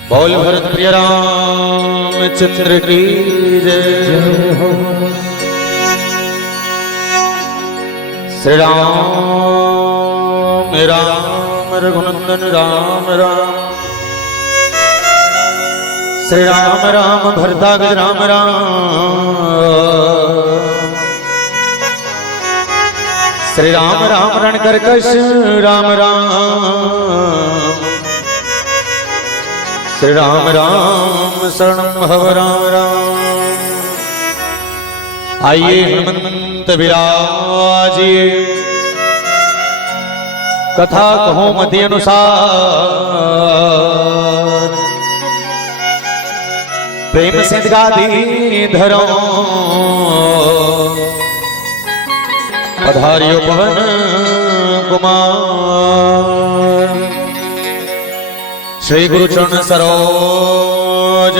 बोल भरत प्रिय रामचंद्र की जय हो। श्री राम राम रघुनंदन राम राम, श्री राम राम भरतागज राम राम, श्री राम राम रणकर्कश राम राम, श्री राम राम शरणं भव राम राम। आइए हनुमंत विराजिए, कथा कहो मति अनुसार, प्रेम से गादी धरो पधारियो पवन कुमार। श्री गुरु चरण सरोज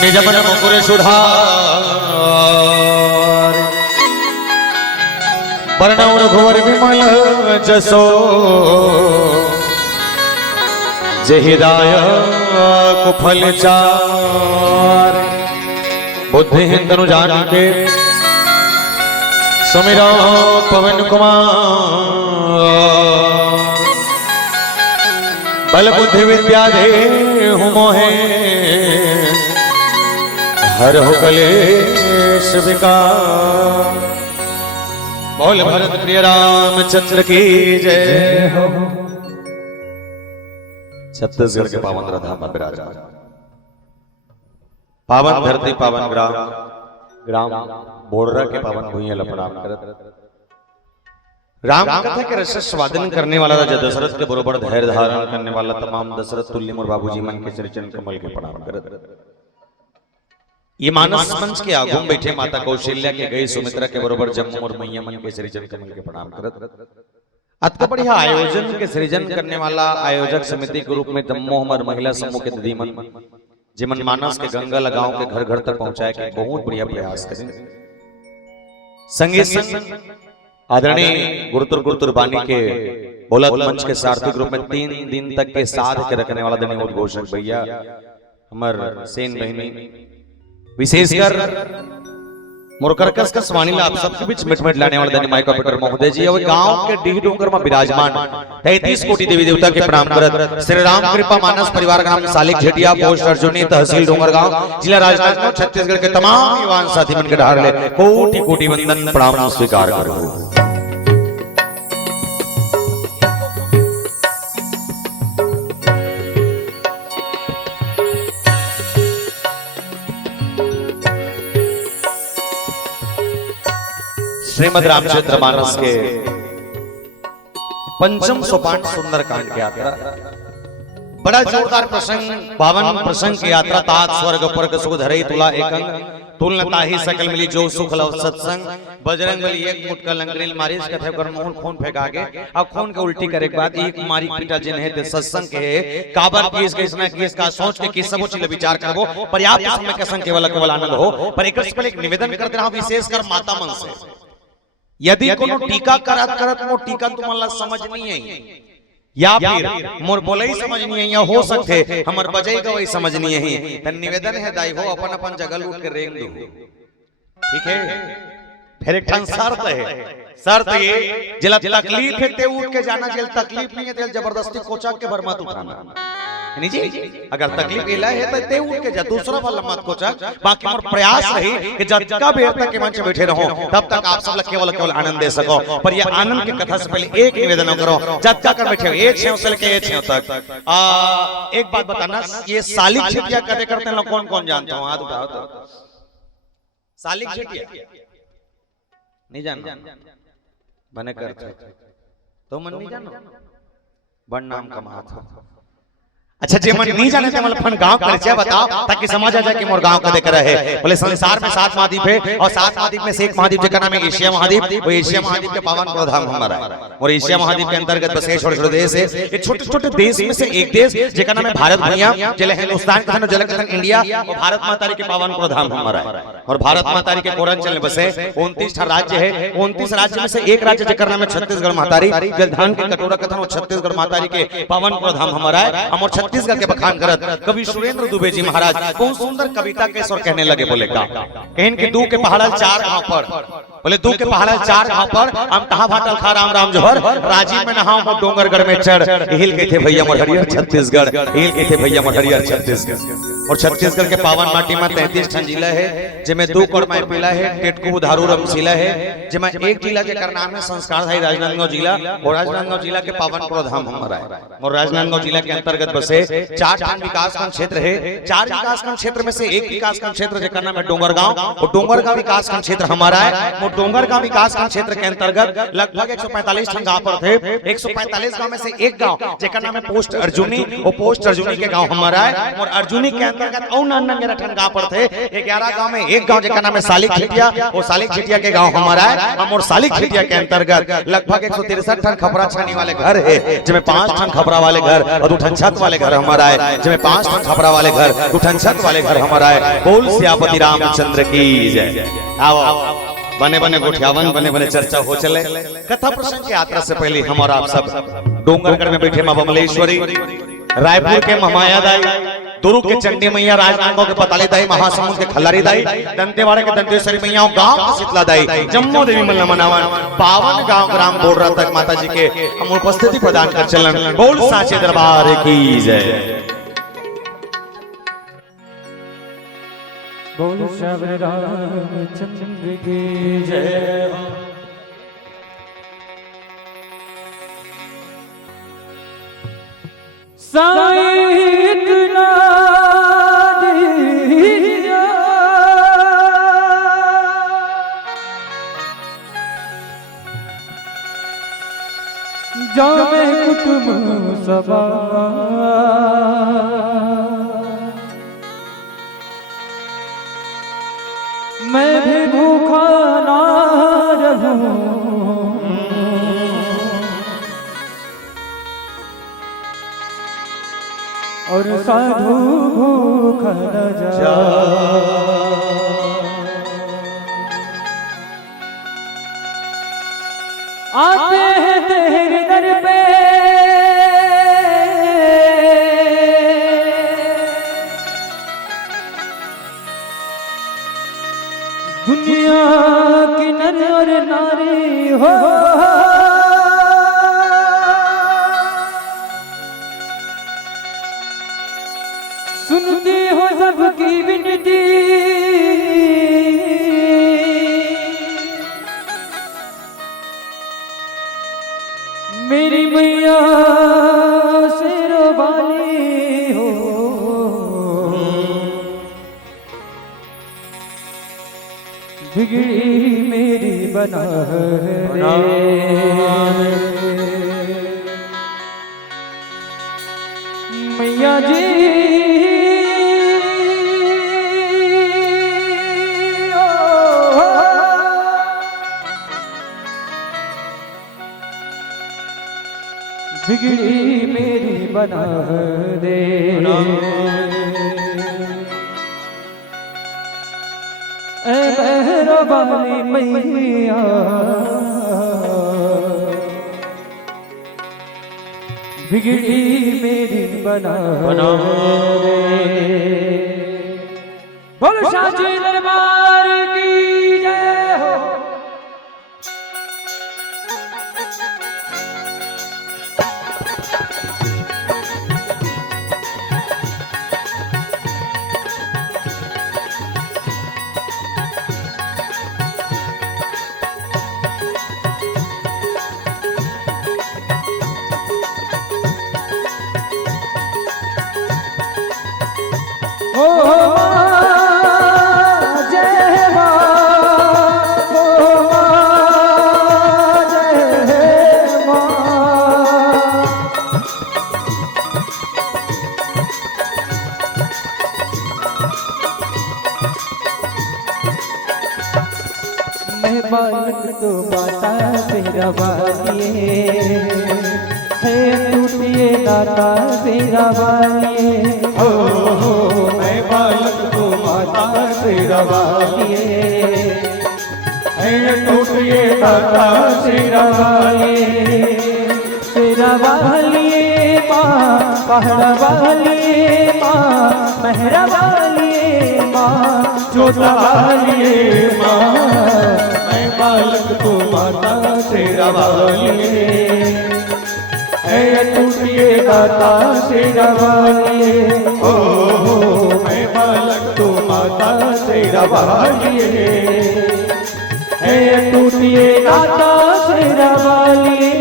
निज मन मुकुर सुधार, वर्णौ रघुवर विमल जसो, जेहि दायक फल चार। बुद्धिहीन तनु जानिके सुमिरो पवन कुमार, बल बुद्धि विद्या दे मोहे हर हो कलेश विकार। बोल भरत प्रिय रामचंद्र की जय हो। छत्तीसगढ़ के पावन धाम में विराजमान पावन धरती पावन ग्राम ग्राम बोर्डरा के पावन भूइयां लपनाम करत राम कथा के रस स्वादन करने वाला राजा दशरथ के बरोबर धैर्य धारण करने वाला तमाम दशरथ तुल्य मोर बाबूजी मन के श्री चरण कमल के प्रणाम करत। ये मानस मंच के आगू में बैठे माता कौशल्या के गई सुमित्रा के बरोबर जम्मू और मैया मन के श्री चरण कमल के प्रणाम करत। अत्य बढ़िया आयोजन के सृजन करने वाला आयोजक समिति के रूप में जम्मू हमार महिला समूह के दीदीमन जिमन मानस के गंगा लगाओ के घर घर तक पहुंचाए के बहुत बढ़िया प्रयास करें। संगे संग आदरणीय गुरुतुर गुरुतुर बानी के बोलत मंच के सार्थक रूप में 3 दिन तक के साथ के रखने वाला धनी उद्घोषक भैया हमार सेन बहनी विशेषकर मुरकरकस का स्वानीला आप सबके बीच मिट लाने वाले धनी माइका पीटर महोदय जी और गांव के डीह डोंगर में विराजमान 33 कोटि देवी देवता के प्रणाम करत। श्री राम कृपा मानस परिवार का नाम सालिक झेटिया पोस्ट अर्जुनी तहसील डोंगरगांव जिला राजनांदगांव छत्तीसगढ़ के तमाम युवान साथी मन के ढार ले कोटि कोटि वंदन प्रणाम स्वीकार करो। श्रीमद रामचंद्र मानस के पंचम सोपान सुंदर कांड की यात्रा बड़ा जोरदार प्रसंग पावन प्रसंग की यात्रा तात स्वर्ग पर्ग सुख धरई तुला एकंग तुलनता ही सकल मिली जो सुख लव सत्संग बजरंग बली एक मुटका लंगरेल मारी इसका थे कर मोहन खून फेंका के अब खून के उल्टी करे के बाद एक मारी पीटा जिन है ते सत्संग के काबर केस के इसना केस का सोच के किस सब चीज विचार करबो पर्याप्त समय के संग केवल आनंद हो पर एक पहले एक निवेदन करते रहो विशेष कर माता मन से यदि कोनो टीका करत करत वो टीका तुम्हारा समझ नहीं है या फिर मोर बोले ही समझ नहीं है या हो सकते हमर बजाई का वही समझ नहीं है तो निवेदन है दाई हो अपन अपन जगह लूट के रेंग दो ठीक है। फिर एक शर्त ये जिला तकलीफ है ते उठ के जाना जेल तकलीफ नहीं है तेल जबरदस्ती कोचा के भर मत उठाना नहीं जी। अगर तकलीफ इला है तो ते उठ के जा दूसरा वाला मत कोचा बाकी मोर प्रयास रही कि जब का बेर तक के मंच बैठे रहो तब तक आप सब केवल आनंद दे सको। पर ये आनंद की कथा से पहले एक निवेदन करो जब का कर बैठे एक छेव से लेके एक छेव तक एक बात बताना ये सालिक झेटिया कदे करते हैं कौन कौन जानता हूं हाथ उठाओ तो सालिक झेटिया नहीं जानना बने करते तो मन नहीं जानो बड़ नाम कमा था। अच्छा जे मन नहीं जाने मतलब अपन गांव परिचय बताओ ताकि समझ आ जाए कि मोर गांव कदे करे है। बोले संसार में 7 महाद्वीप है और 7 महाद्वीप में से एक महाद्वीप जेका नाम है एशिया महाद्वीप। वो एशिया महाद्वीप के पावन प्रधाम हमारा है और एशिया महाद्वीप के अंतर्गत बसे छोटे-छोटे देश है। ये छोटे-छोटे देश में से एक देश जेका नाम है भारत भैया जिले हिंदुस्तान के थनो जलक थन इंडिया और भारत माता के पावन प्रधाम हमारा है और भारत माता के पूर्वांचल में बसे 29 राज्य है। 29 राज्य में से एक राज्य जेका नाम है छत्तीसगढ़ मातारी जलधान के कटोरा कथन और छत्तीसगढ़ मातारी के पावन प्रधाम हमारा है। हम छत्तीसगढ़ के बखान करत कवि सुरेंद्र दुबे जी महाराज बहुत सुंदर कविता के स्वर कहने लगे। बोले का कहन के दू के पहाड़ा 4 गांव पर बोले दू के पहाड़ा 4 गांव पर हम तहा भाटल खा राम राम जोहर राजीव में नहाओ मो डोंगरगढ़ में चढ़ हिल के थे भैया मोर हरियर छत्तीसगढ़ हिल के थे भैया मोर हरियर छत्तीसगढ़। और छत्तीसगढ़ के पावन माटी में 33 ठन जिला है जिसमें 2 करोड़ में पिला है टेटकू धारू रमसीला है जिसमें एक जिला जेकर नाम है संस्कारधारी राजनांदगांव जिला और राजनांदगांव जिला के पावन प्रधाम हमारा है। और राजनांदगांव जिला के अंतर्गत बसे 4 ठन विकासखंड क्षेत्र है। 4 विकासखंड क्षेत्र में से एक विकासखंड क्षेत्र जेकर नाम है डोंगरगांव और डोंगरगांव विकासखंड क्षेत्र हमारा है। वो डोंगरगांव विकासखंड क्षेत्र के अंतर्गत लगभग 145 ठन गांव पर थे। 145 गांव में से एक गांव जेकर नाम है पोस्ट अर्जुनी और पोस्ट अर्जुनी के गांव हमारा है। और अर्जुनी के अंतर्गत और 99 ठन गांव पर थे। 11 गांव में एक गांव जेकर नाम है सालिक झेटिया और सालिक झेटिया के गांव हमारा है। हम और सालिक झेटिया के अंतर्गत लगभग 163 ठन खपरा छानी वाले घर है जिसमें 5 ठन खपरा वाले घर और 2 ठन छत वाले घर हमारा है जिसमें 5 ठन खपरा वाले घर 2 ठन छत वाले घर हमारा है। बोल सियापति रामचंद्र की जय। आओ बने बने गोठियावन बने बने चर्चा हो चले। कथा प्रसंग की यात्रा से पहले हम और आप सब डोंगरगढ़ में बैठे मां बमलेश्वरी रायपुर के महामाया दाई दुरु के चंडी मैया, राजनांदगांव के पताली दाई, महासमुंद के खल्लारी दाई, दंतेवाड़ा के दंतेश्वरी मैया, गांव के शीतला दाई, जम्मू देवी मल्ला मनावन पावन गांव ग्राम बोर्डर तक माता जी के हम उपस्थिति प्रदान कर चलन। बोल साचे दरबार की जय। बोल श्री रामचंद्र की जय। साइतना दीजिए जामे कुटुंब सभा, मैं भी भूखा ना रहूं, और साधु भूख न जा। आते हैं तेरे दर पे दुनिया की नर और नारी हो, सुनती हो सबकी विनती, मेरी मैया शेरवाली हो, बिगड़ी मेरी बना दे। मैया जी बिगड़ी मेरी बना दे। ऐ बहरो वाली मैया बिगड़ी मेरी बना दे। बोलो साचे दरबार की जय हो। बालक तो माता तेरा वालिए है, टूटिए दाता तेरा वालिए। हो मैं बालक तो माता तेरा वालिए है, टूटिए दाता तेरा वालिए। तेरा वालिए माँ पहरा वालिए माँ, मेहरा वालिए माँ, जोता वालिए माँ, बालक तो माता तेरा वालिए है, टूटिए दाता तेरा वालिए। ओ मैं बालक तो माता तेरा वालिए है, टूटिए दाता तेरा वालिए।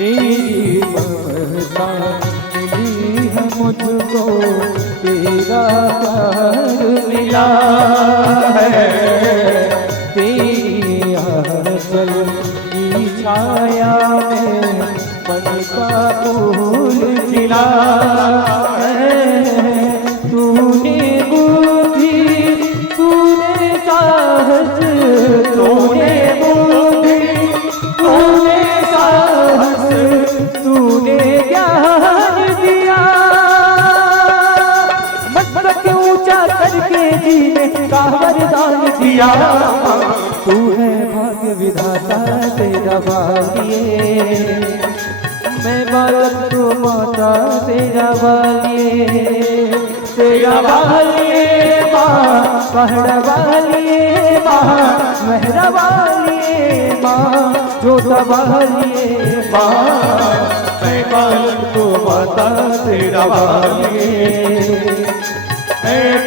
तेरी ममता मिली है मुझको, तेरा प्यार मिला है, तेरी आंचल की छाया में मन का फूल खिला है। जी ने का वरदान दिया। तू है भाग्य विधाता तेरा वालिए, मैं बालक तो माता तेरा वालिए, तेरा वालिए माँ पहाड़ वालिए माँ मेहरा वालिए माँ जोता वालिए माँ, मैं बालक तो माता तेरा वालिए,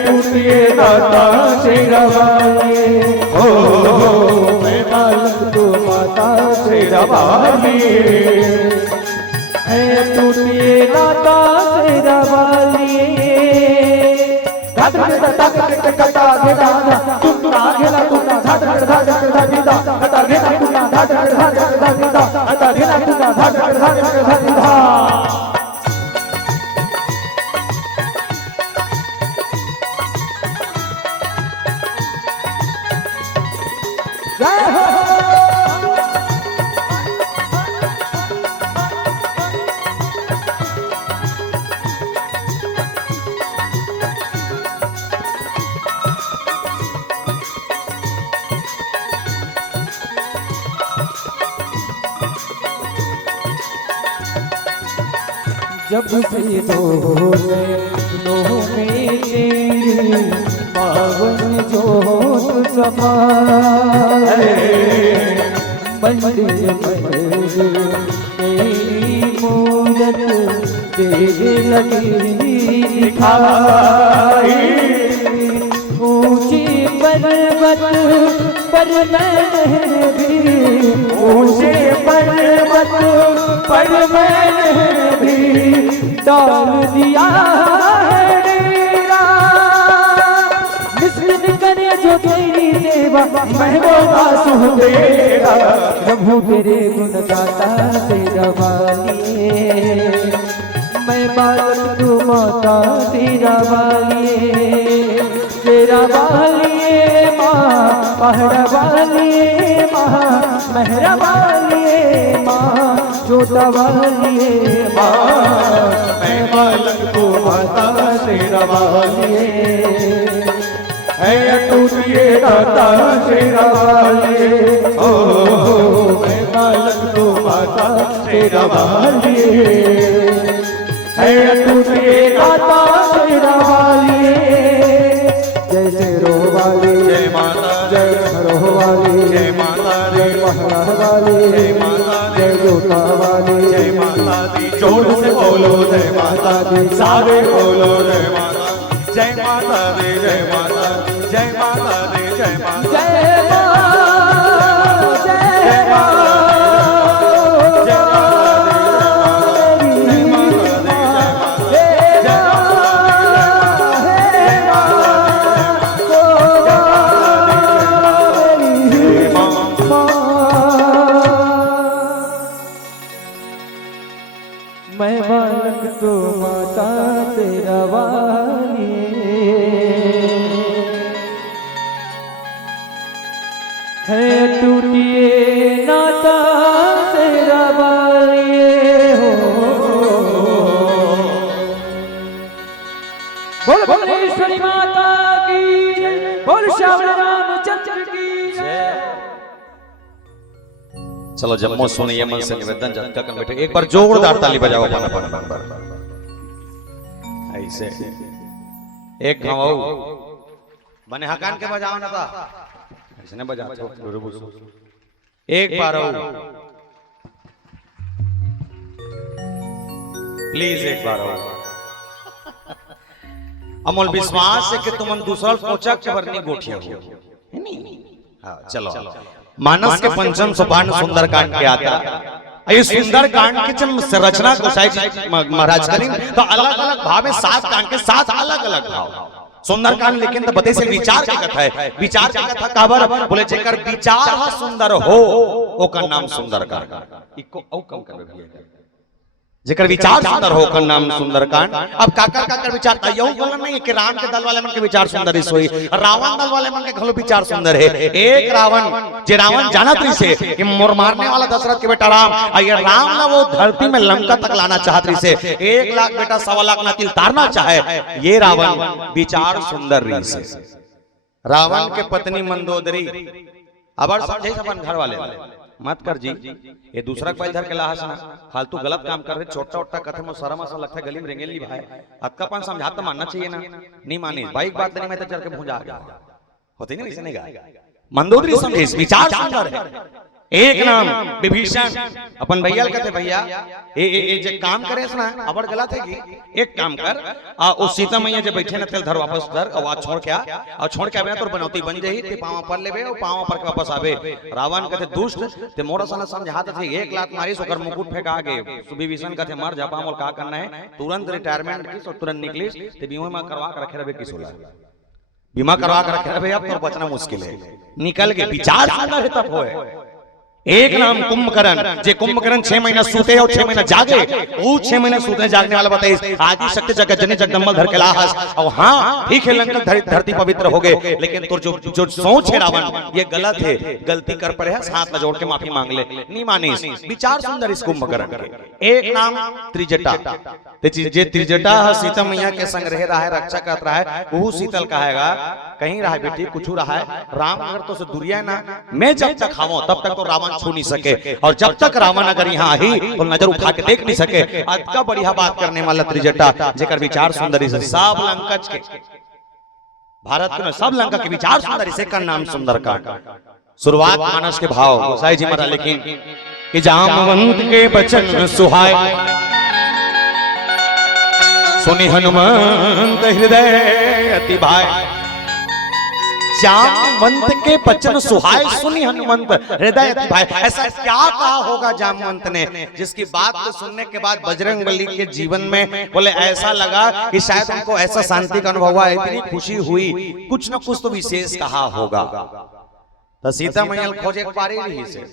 टूटिए दाता तेरा वालिए, ओ मैं बालक तो माता तेरा वालिए, टूटिए दाता तेरा वालिए। जब से दोनों में तेरी पावन जोत समाए, मंदिर मंदिर तेरी मूरत देख लगी दिखाई, ऊंची पर्वत पर मैंने भी, ऊंचे पर्वत पर मैंने भी डाल दिया है डेरा, निस्सित करे जो तेरी सेवा मैं वो दास हूँ तेरा, प्रभु तेरे गुण गाता तेरा वालिए, मैं बालक तू माता तेरा वालिए, तेरा वालिए माँ पहाड़ वालिए माँ मेहरा वालिए माँ जोता वालिए माँ, मैं बालक तू माता तेरा वालिए, है टूटिए दाता तेरा वालिए, ओ मैं बालक तू माता तेरा वालिए, है टूटिए दाता तेरा वालिए। जय जय रो वाली जय माता, जय रो वाली जय माता, जय पहाड़ वाली जय माता, जय जोता वाली जय माता दी, जोर से बोलो जय माता दी, सारे बोलो जय माता, जय माता दी जय माता, जय माता दी जय माता, जय मैं बालक तो माता तेरा वालिए, है टूटिए नाता तेरा वालिए हो। बोल भुवनेश्वरी माता की जय, बोल श्याम रामचंद्र की जय। चलो जम्मो सुने ये मन से निवेदन जनता कर बैठे, एक बार जोरदार ताली बजाओ अपन अपन अपन ऐसे एक घाव बने हकान के बजाओ ना था ऐसे ने बजा एक बार प्लीज एक बार अमोल विश्वास है कि तुम दूसरा सोचा के भरनी गोठिया हो नहीं। हाँ चलो मानस के पंचम सोपान सुंदर कांड की यात्रा, ये सुंदर कांड की जब संरचना गोसाई जी महाराज करें तो अलग अलग भाव में 7 कांड के 7 अलग अलग भाव सुंदर कांड, लेकिन तो बते से विचार की कथा है, विचार की कथा काबर बोले जेकर विचार ह सुंदर हो ओकर नाम सुंदर कांड, इको औ कम कर भैया जेकर विचार सुंदर हो ओकर नाम सुंदर कांड। अब काकर काकर विचार यही बोला नहीं कि राम के दल वाले मन के विचार सुंदर ही सोई, रावण दल वाले मन के घलो विचार सुंदर है। एक रावण जे रावण जानत रही से कि मोर मारने वाला दशरथ के बेटा राम, ये राम ना वो धरती में लंका तक लाना चाहत रही से, 1 लाख बेटा 1.25 लाख ना तिल तारना चाहे, ये रावण विचार सुंदर रही से रावण के पत्नी मंदोदरी अब समझे अपन घर वाले मत कर जी, ये दूसरा कोई धर के लाहा ना फालतू गलत काम कर रहे, छोटा छोटा कथे में शर्म आसा लगता है, गली में रेंगे ली भाई अक्का पान समझाता मानना चाहिए ना, नहीं मानी भाई बात नहीं, मैं तो चल के भूंजा आ गया होती नहीं, वैसे नहीं गा मंदोदरी समझे विचार सुंदर है। एक नाम विभीषण अपन भैया कहते भैया ए जे काम करे ना अबड़ गलत है कि एक काम कर ओ सीता मैया जे बैठे ना तेल धर वापस धर और छोड़ के और छोड़ के आवे तोर बनौती बन जही ते पावा पर लेबे और पावा पर के वापस आवे। रावण कहते दुष्ट ते मोरा सना समझात थे एक लात मारी सोकर मुकुट फेंका गे, विभीषण कहते मर जा पामोल का करना है, तुरंत रिटायरमेंट की सो तुरंत निकलिस ते बीमा में करवा के रखे रहे किस होला बीमा करवा के रखे रहे, अब तो बचना मुश्किल है, निकल के विचार सुंदर है तब होए। एक नाम कुंभकर्ण, जे कुंभकर्ण 6 महीना सूते और 6 महीना जागे, वो 6 महीने सूते जागने वाला बताइए आदि शक्ति जगत जननी जगदम्बा धर के लाहस। और हाँ ठीक है लंका धरती पवित्र हो गए, लेकिन तो जो सोच है रावण ये गलत है, गलती कर पड़े हाथ जोड़ के माफी मांग ले, नहीं मानी। विचार सुंदर इस कुंभकर्ण के। एक नाम त्रिजटा, जे त्रिजटा सीता मैया के संग रह रहा है, रक्षा कर रहा है, वो शीतल कहेगा कहीं रहा बेटी कुछ रहा है, राम अगर तो से दुरिया ना मैं जब तक खाऊं तब तक तो रावण छू नहीं सके, और जब तक रावण अगर यहाँ आई तो नजर उठा के देख नहीं सके। आज का बढ़िया बात करने वाला त्रिजटा जेकर विचार सुंदरी से सब लंका के भारत के सब लंका के विचार सुंदरी से का नाम सुंदरकांड। शुरुआत मानस के भाव गोसाई जी महाराज लिखी कि जामवंत के बचन सुहाए, सुनि हनुमंत हृदय अति भाए। जामवंत के बचन सुहाए सुनी हनुमंत हृदय अति भाए। ऐसा क्या कहा होगा जामवंत ने जिसकी बात को सुनने के बाद बजरंगबली के जीवन में बोले ऐसा लगा कि शायद उनको ऐसा शांति का अनुभव हुआ, इतनी खुशी हुई, कुछ न कुछ तो विशेष कहा होगा। तो सीता मैया खोजे पारी रही से,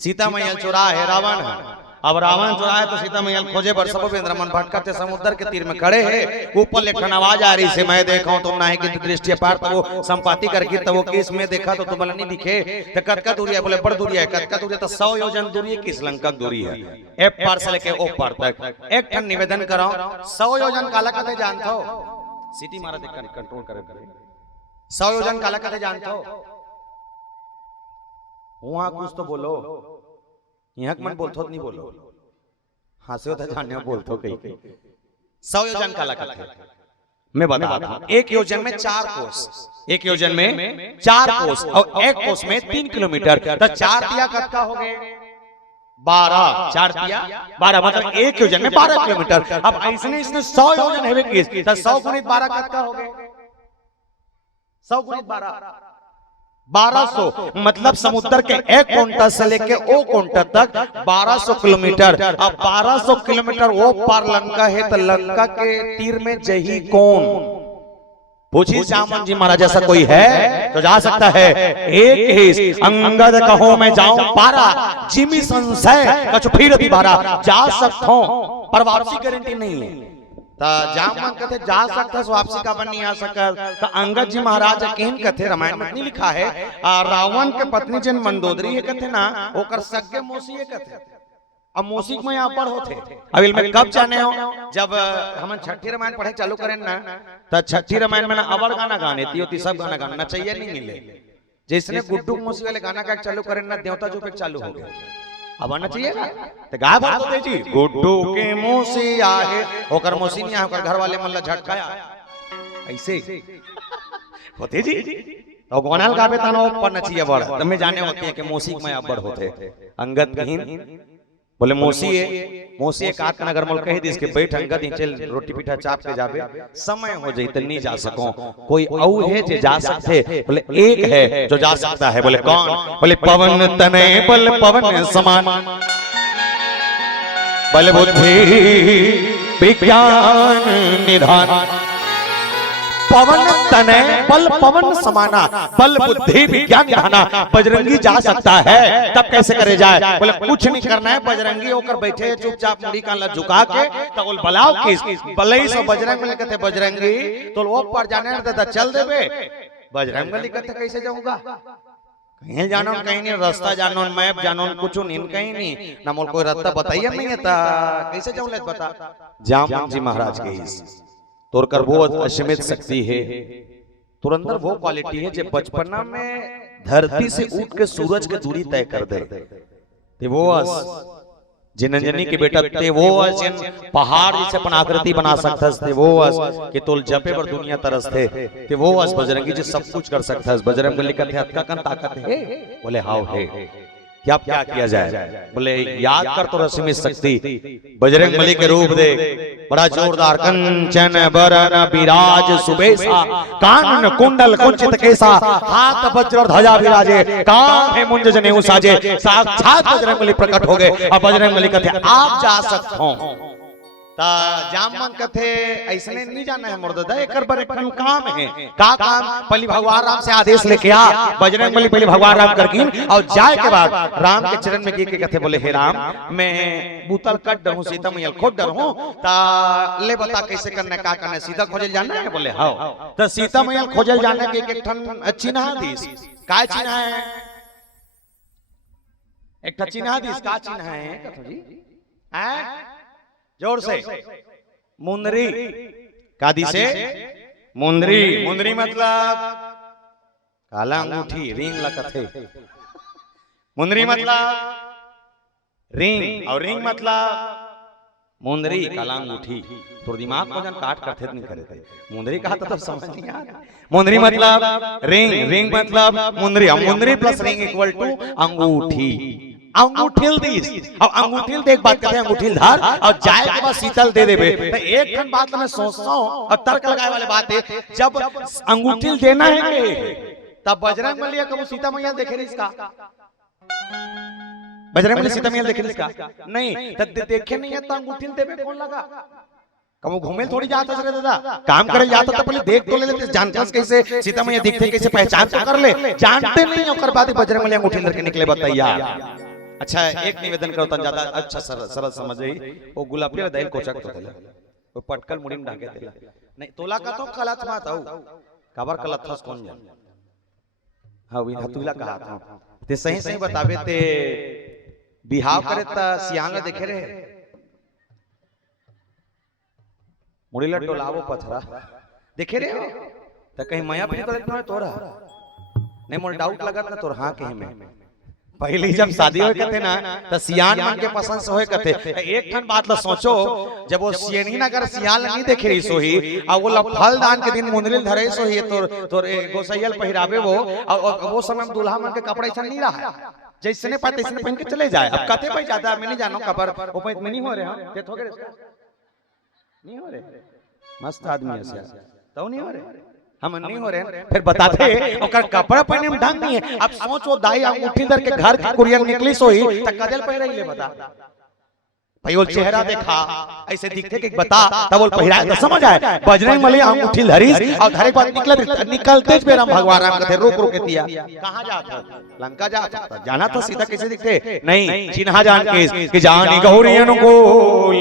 सीता मैया चुरा है रावण है, अब रावण चुरा है तो सीता मैया खोजे बर सब मन भटकते समुद्र के तीर में खड़े हैं। ऊपर लेखन आवाज आ रही से मैं देखा तुम ना है कि दृष्टि पार तो वो संपाति करके तो वो किस में देखा तो तुम नहीं दिखे तो कतका दूरी है, बोले बड़ दूरी है, कतका दूरी तो 100 योजन दूरी है, किस लंका दूरी है एप पार से लेके ओ पार तक। एक ठन निवेदन कराओ 100 योजन काला कथे जानते हो, सिटी मारा देख कंट्रोल करे 100 योजन काला कथे जानते हो, वहां कुछ तो बोलो, यहाँ मन बोलते नहीं बोलो, हंसे होता जाने बोलते कहीं 100 योजन काला कथे मैं बताता हूं। एक योजन में 4 कोस, एक योजन में 4 कोस और एक कोस में 3 किलोमीटर, तो 4 तिया कतका हो गए 12, 4 तिया 12 मतलब एक योजन में 12 किलोमीटर। अब ऐसे इसने 100 योजन है तो 100 गुणित 12 कतका हो गए 100 गुणित 1200 मतलब समुद्र के एक कोंटा से लेके ओ कोंटा तक 1200 किलोमीटर। अब 1200 किलोमीटर वो पार लंका है तो लंका के तीर में जही कौन? पूछी जामन जी महाराज ऐसा कोई है तो जा सकता है। एक ही अंगद कहो मैं जाऊं पारा, जिमी संशय कछु फिर भी भारा। जा सकता हूं पर वापसी गारंटी नहीं है। जामन कहते जा सकता वापसी का बन नहीं आ सका। तो अंगद जी महाराज केहन कहते रामायण में नहीं लिखा है, रावण के पत्नी जन मंदोदरी है कहते ना ओकर सगे मौसी है कहते। अब मौसी में यहाँ पर होते अब में कब जाने हो जब हम छठी रामायण पढ़े चालू करें ना तो छठी रामायण में ना अवर गाना गाने थी सब गाना गाना चाहिए नहीं मिले। जिसने गुड्डू मौसी वाले गाना का चालू करें ना देवता जो पे चालू हो गया अब आना चाहिए तो गाय बात होते जी गुड्डू के मौसी आए होकर मौसी नहीं होकर घर वाले मन झटकाया ऐसे होते जी तो गोनाल गावे तानो पर न चाहिए बड़ तमे जाने होते हैं कि मौसी में अब बड़ होते अंगद कहीं बोले मौसी एक आठ नगर मोल कही दी बैठ अंगद चल रोटी पीठा चाप के जावे समय हो जाए तो नहीं जा सको। कोई औ है जो जा सकते बोले एक है जो जा सकता है। बोले कौन? बोले पवन तने बल पवन समान बल बुद्धि विज्ञान निधान। पवन तने बल पवन समाना बल बुद्धि विज्ञान निधाना। बजरंगी जा सकता है तब कैसे करे जाए? बोले कुछ नहीं करना है, बजरंगी होकर बैठे चुपचाप मुड़ी का झुका के तो बोल बलाओ किस बलई से बजरंग बली कहते बजरंगी तो वो पर जाने देता चल देवे। बजरंग बली कहते कैसे जाऊंगा? कहीं जानो कहीं नहीं, रास्ता जानो मैप जानो कुछ नहीं कहीं नहीं ना मोल कोई रास्ता बताइए नहीं है कैसे जाऊं ले बता। जामन जी महाराज के तोर कर वो असीमित शक्ति है तोर अंदर वो क्वालिटी है जो बचपना में धरती से उठ के सूरज के दूरी तय कर दे। ते वो जिनंजनी के बेटा ते वो जिन पहाड़ जैसे अपन आकृति बना सकता ते वो कि तोल जपे पर दुनिया तरस थे ते वो बजरंगी जी सब कुछ कर सकता है। बजरंग बली का हत्या कन ताकत है। बोले हाउ है क्या क्या किया जाए? बोले याद कर तो रश्मि में शक्ति बजरंग बली के रूप दे बड़ा जोरदार। कंचन बरन विराज सुबेसा कानन कुंडल कुंचित केसा हाथ वज्र और ध्वजा विराजे कांधे मुंज जनेऊ साजे। साक्षात बजरंग बली प्रकट हो गए। अब बजरंग बली कहते आप जा सकते हो जामन कथे ऐसे नहीं जाना है मुर्दा एकर बर एकन काम है का काम पहले भगवान राम से आदेश लेके आ। बजरंग बली पहले भगवान राम करकीन और जाए के बाद राम के चरण में गिर के कथे बोले हे राम मैं बूतल कट डरूं सीता मैया खोद डरूं ता ले बता कैसे करना का करना सीता खोजल जाना है। बोले हां तो सीता मैया खोजल जाना के एक ठन चिन्ह हदीस का चिन्ह है एक ठन चिन्ह हदीस का चिन्ह है कथो जी हैं जोर से मुंदरी कादी से मुंदरी मुंदरी मतलब काला अंगूठी रिंग लकथे। मुंदरी मतलब रिंग और रिंग मतलब मुंदरी काला अंगूठी। तो दिमाग को जन काट करते नहीं करे थे मुंदरी कहा तो समझ नहीं आ रहा। मुंदरी मतलब रिंग रिंग मतलब मुंदरी मुंदरी प्लस रिंग इक्वल टू अंगूठी। अंगूठिल दीस अब अंगूठिल देख बात करते हैं अंगूठिल धार और जाए के बाद शीतल दे देबे तो एक ठन बात मैं सोचता हूं और तर्क लगाए वाले बात है जब अंगूठिल देना है तब बजरंग बली कब सीता मैया देखे रही इसका बजरंग बली सीता मैया देखे इसका नहीं तब देखे नहीं है तो अंगूठिल देबे कौन लगा कब घूमे थोड़ी जाता है दादा काम करे जाता तो पहले देख तो ले लेते जानते कैसे सीता मैया दिखते कैसे पहचान तो कर ले जानते नहीं होकर बाद बजरंग बली अंगूठिल लेके निकले बताइए। अच्छा एक निवेदन करो तन ज्यादा अच्छा सरल समझ रही वो गुलाबी दैल कोचक तो देला वो पटकल मुड़ी में ढाके देला नहीं तोला का तो कलत मात हो कबर कलत थस कौन जान हां वी हतुला कहा था ते सही सही बताबे ते बिहाव करे त सियान ला देखे रे मुड़ी ला टोलावो पथरा देखे रे त कहीं माया पे तो तोरा नहीं मोर डाउट लगत ना तोर हां के में पहले जब शादी होए कथे ना तो सियान मन के पसंद से होए कथे एक ठन बात ला सोचो जब वो सियनी नगर सियाल नहीं देखे रही सोही और वो फल दान के दिन मुंदरिल धरे सोही तोर गोसैयल पहिरावे वो और वो समय में दूल्हा मन के कपड़ा ऐसा नहीं रहा जैसे ने पाते इसने पहन के चले जाए। अब कथे भाई ज्यादा मैं नहीं जानो कबर वो पे नहीं हो रहे हम ते थोड़े नहीं हो रहे मस्त आदमी है तो नहीं हो रहे हम नहीं हो रहे फिर बताते ओकर कपड़ा पहने में ढंग नहीं है। अब सोच वो दाई अंगूठी दर के घर की कुरियन निकली सोई त कदल पहिरा ले बता भाई वो चेहरा देखा ऐसे दिखते कि बता तब वो पहिरा तो समझ आए बजरंग बली अंगूठी धरी और धरे बाद निकलते पे राम भगवान राम कहते रोक रोक के दिया कहां जाता लंका जाता जाना तो सीधा कैसे दिखते नहीं चिन्हा जान के कि जानी गौरी अनुकूल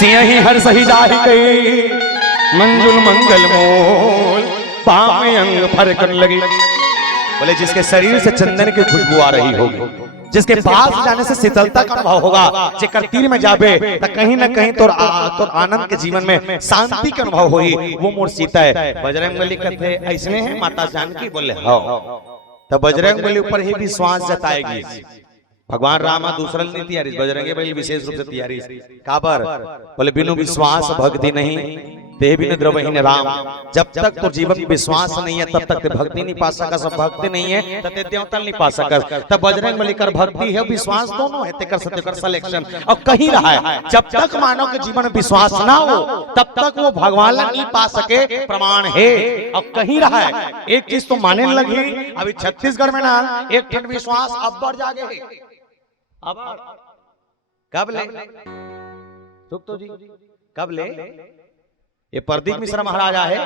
सिंह हर सही जाहि गई मंजुल मंगल मोल पाम अंग फरकन लगी। बोले जिसके शरीर से चंदन की खुशबू आ रही होगी जिसके पास जाने से शीतलता का अनुभव होगा जेकर तीर में जाबे तो कहीं ना कहीं तोर आनंद के जीवन में शांति का अनुभव होई वो मोर सीता है। बजरंग बली कहते ऐसने है माता जानकी। बोले हाँ तो बजरंग बली ऊपर ही विश्वास जताएगी। भगवान राम दूसरा नहीं तैयारी बजरंगी बली विशेष रूप से तैयारी काबर बोले बिनु विश्वास भक्ति नहीं ते बिनु द्रवहीन राम। जब तक तो जीवन में विश्वास नहीं है तब तक ते भक्ति नहीं पा सका। सब भक्ति नहीं है तब ते देवतल नहीं पा सका। तब बजरंग बली कर भक्ति है विश्वास दोनों है तेकर सत्य कर सिलेक्शन और कहीं रहा है जब तक मानव के जीवन में विश्वास ना हो तब तक वो भगवान नहीं पा सके प्रमाण है। और कहीं रहा है एक चीज तो माने लगी अभी छत्तीसगढ़ में ना एक ठन विश्वास अब बढ़ जागे अब कब ले तो जी कब ले ये प्रदीप मिश्रा महाराजा है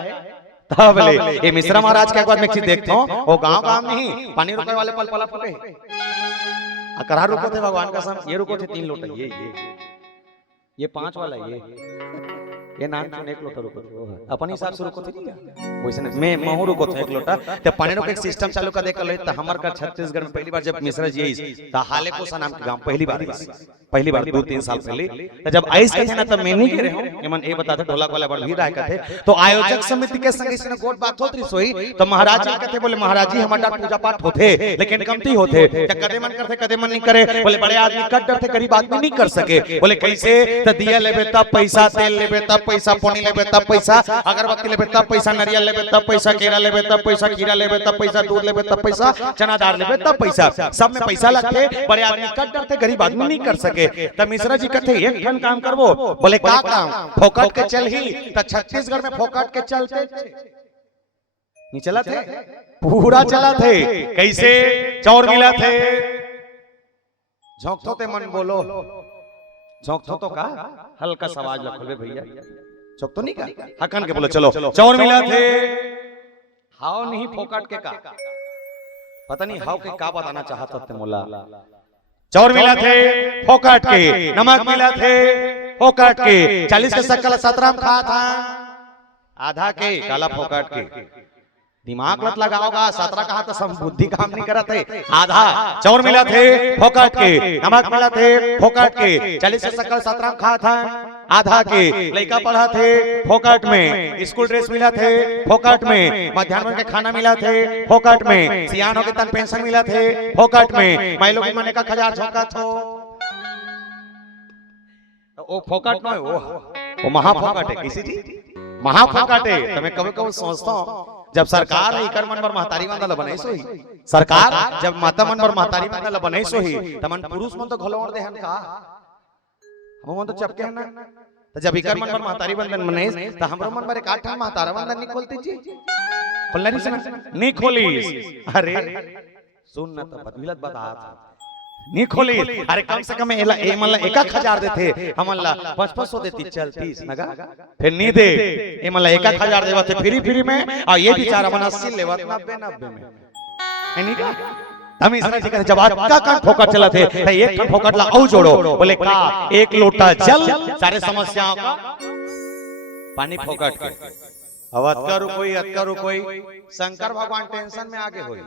तब ले ये मिश्रा महाराज के एक बार मैं चीज देखता हूँ वो गांव गांव नहीं पानी रुकने वाले पल पला फटे अकरा रुको थे भगवान का सम ये रुको थे 3 लोटे ये 5 वाला ये ये नान सुन एक लोटा रुको वो है अपन हिसाब से रुको थी क्या वैसे मैं महू रुको थे एक लोटा ते पानी रो के सिस्टम चालू कर दे कल त हमर का छत्तीसगढ़ में पहली बार जब मिश्रा जी आई त हाले को सा नाम के गांव पहली बार 2-3 साल पहले तो जब आइस के ना त मैं नहीं कह रहे हूं कि मन ए बता थे ढोलक वाला बड़ भीड़ आए थे तो आयोजक समिति के संग इसने गोट बात होत रही सोई तो महाराज जी कहते बोले महाराज जी हमारा पूजा पाठ होते लेकिन कमती होते कदे मन करते कदे मन नहीं करे बोले बड़े आदमी कट डरते गरीब आदमी नहीं कर सके बोले कैसे त दिया लेबे तब पैसा तेल लेबे तब पैसा पानी लेबे तब पैसा अगरबत्ती लेबे तब पैसा नारियल लेबे तब पैसा केरा लेबे तब पैसा खीरा लेबे तब पैसा दूध लेबे तब पैसा चना दाल लेबे तब पैसा सब में पैसा लगते बड़े आदमी कट डरते गरीब आदमी नहीं कर सके तब मिश्रा जी कहते एक घन काम करबो बोले का काम फोकट के चल ही त छत्तीसगढ़ में फोकट के चलते नहीं चला थे पूरा चला थे कैसे चौर मिला थे झोंकतो ते मन बोलो झोंकतो तो का हल्का सा आवाज रखो भैया झोंक तो नहीं का हकन के बोलो चलो चौर मिला थे हाउ नहीं फोकट के का पता नहीं हाउ के का बताना चाहता थे मोला चौर मिला थे फोकट के नमक मिला थे फोकट के 40 के शक्ल 17 में खा था आधा के काला फोकट के दिमाग लत लगाओगा 17 कहा तो सब बुद्धि काम नहीं करा थे आधा चौर मिला थे फोकट के नमक मिला थे फोकट के 40 के शक्ल 17 में खा था आधा के लड़का पढ़ा थे फोकट में स्कूल ड्रेस मिला थे फोकट में मध्याह्न के खाना मिला थे फोकट में सियान के तन पेंशन मिला थे फोकट में महिला के मने का 1000 झोंका थो वो फोकट न वो महाफोकट है किसी जी महाफोकट है तो मैं कभी सोचता हूँ जब सरकार है इकर मन पर महतारी बंदल बने सो ही सरकार जब माता मन पर महतारी बंदल बने सो ही तमन पुरुष मन तो घलोड़ दे हन का हम मन तो चपके हैं ना तो जब इकर मन पर महतारी बंदन बने तो हमरो मन पर काठ महतारा बंदन नहीं खोलती जी खोलना नहीं सुना नहीं खोली अरे सुन ना तो बदमिलत बता नहीं खोली अरे कम से कम एला ए मतलब 1000 देते हमला 500 देती चलती नगा फिर नहीं दे ए मतलब 1000 देवते फ्री में और ये बेचारा बना 80 लेवत 90 में नहीं का हम इसने जी जब आपका कान फोकट चला थे तो एक कान फोकट ला औ जोड़ो बोले का एक लोटा जल सारे समस्याओं का पानी फोकट के अवत करू कोई शंकर भगवान टेंशन में आगे होई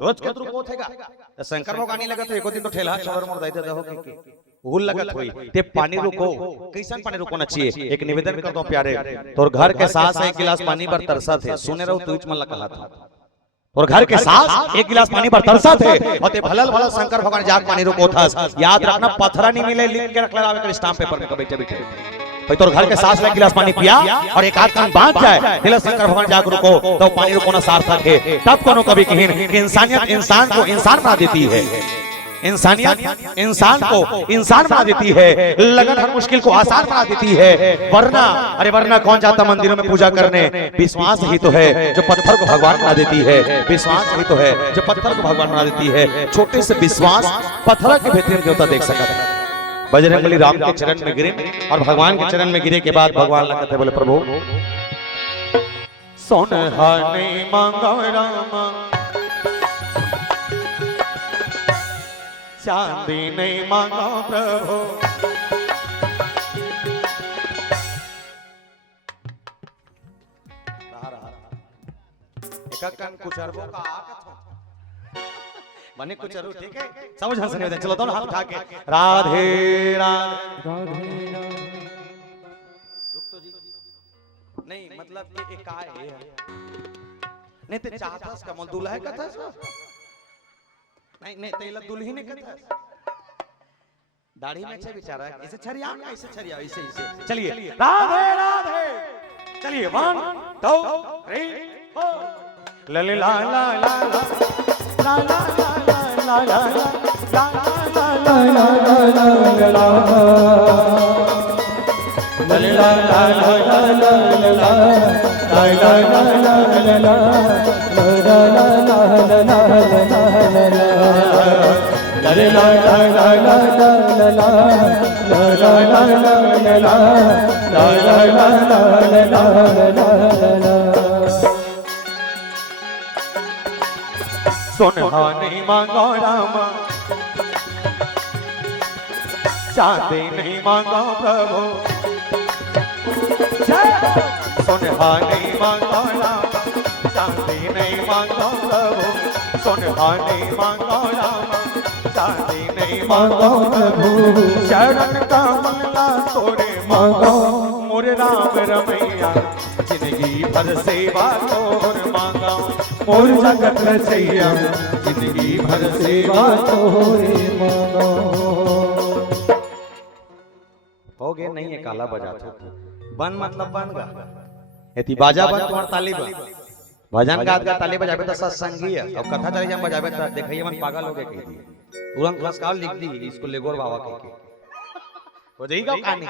रोज कतरू को थेगा तो शंकर भगवान नहीं लगा तो एको दिन तो ठेला छवर मोर दे देता हो के भूल लगत होई ते पानी रुको कैसन पानी रुको न चाहिए एक निवेदन कर दो प्यारे तोर घर के सास एक गिलास पानी पर तरसा थे सुने रहो तुझ मन कहा था और घर के सास एक गिलास पानी पर तरसा थे और ते भलल भलल शंकर भगवान जाग पानी रुको था याद रखना पत्थरा नहीं मिले लिख के रख लगावे कर स्टाम्प पेपर में बैठे बैठे भाई तोर घर के सास में गिलास पानी पिया और एक आध कान बांध जाए दिल शंकर भगवान जाग रुको तो पानी रुकोना सार्थक है तब कोनो कभी कहीं इंसानियत इंसान को इंसान बना देती है इंसानियत इंसान को इंसान बना देती है लगन हर मुश्किल को आसान बना देती है वरना कौन जाता मंदिरों में पूजा करने विश्वास ही तो है जो पत्थर को भगवान बना देती है विश्वास ही तो है जो पत्थर को भगवान बना देती है छोटे से विश्वास पत्थर के भीतर देवता देख सकता है बजरंगबली राम के चरण में गिरे और भगवान के चरण में गिरे के बाद भगवान लगते बोले प्रभु सोनहा नहीं मांगा रामा चांदी नहीं मांगा प्रभु कुछ अरबों का बने कुछ जरूर ठीक है समझ हंसने में चलो दोनों हाथ उठा के राधे राधे रुक तो जी नहीं मतलब ये एक काय है नहीं ते चाहतास का मोल दूल्हा है कथास नहीं तेला दुल्ही ने कथास दाढ़ी में अच्छा बेचारा है ऐसे छरिया ना ऐसे छरिया ऐसे चलिए राधे राधे चलिए 1 2 3 4 ला ला ला ला ला ला ला ला सोनहा नहीं मांगो रामा चांदी नहीं मांगो प्रभु सोनहा नहीं मांगो रामा, चांदी नहीं मांगो प्रभु, सोनहा नहीं मांगो रामा, चांदी नहीं मांगो प्रभु, शरण कमला तोरे मांगो मोरे राम रमैया, जिंदगी भर सेवा तोर मांगा मोर जगत रचैया, जिंदगी भर सेवा तोरे मांगा। हो गए नहीं है काला बजा बन मतलब बन गा यदि बाजा बन तुम्हार ताली बन भजन गात गा ताली बजाबे तो सत्संगी है अब कथा चले जब बजाबे तो देखिए मन पागल हो गए कह दिए तुरंत पुरस्कार लिख दी इसको लेगोर बाबा कह के हो जाएगा कहानी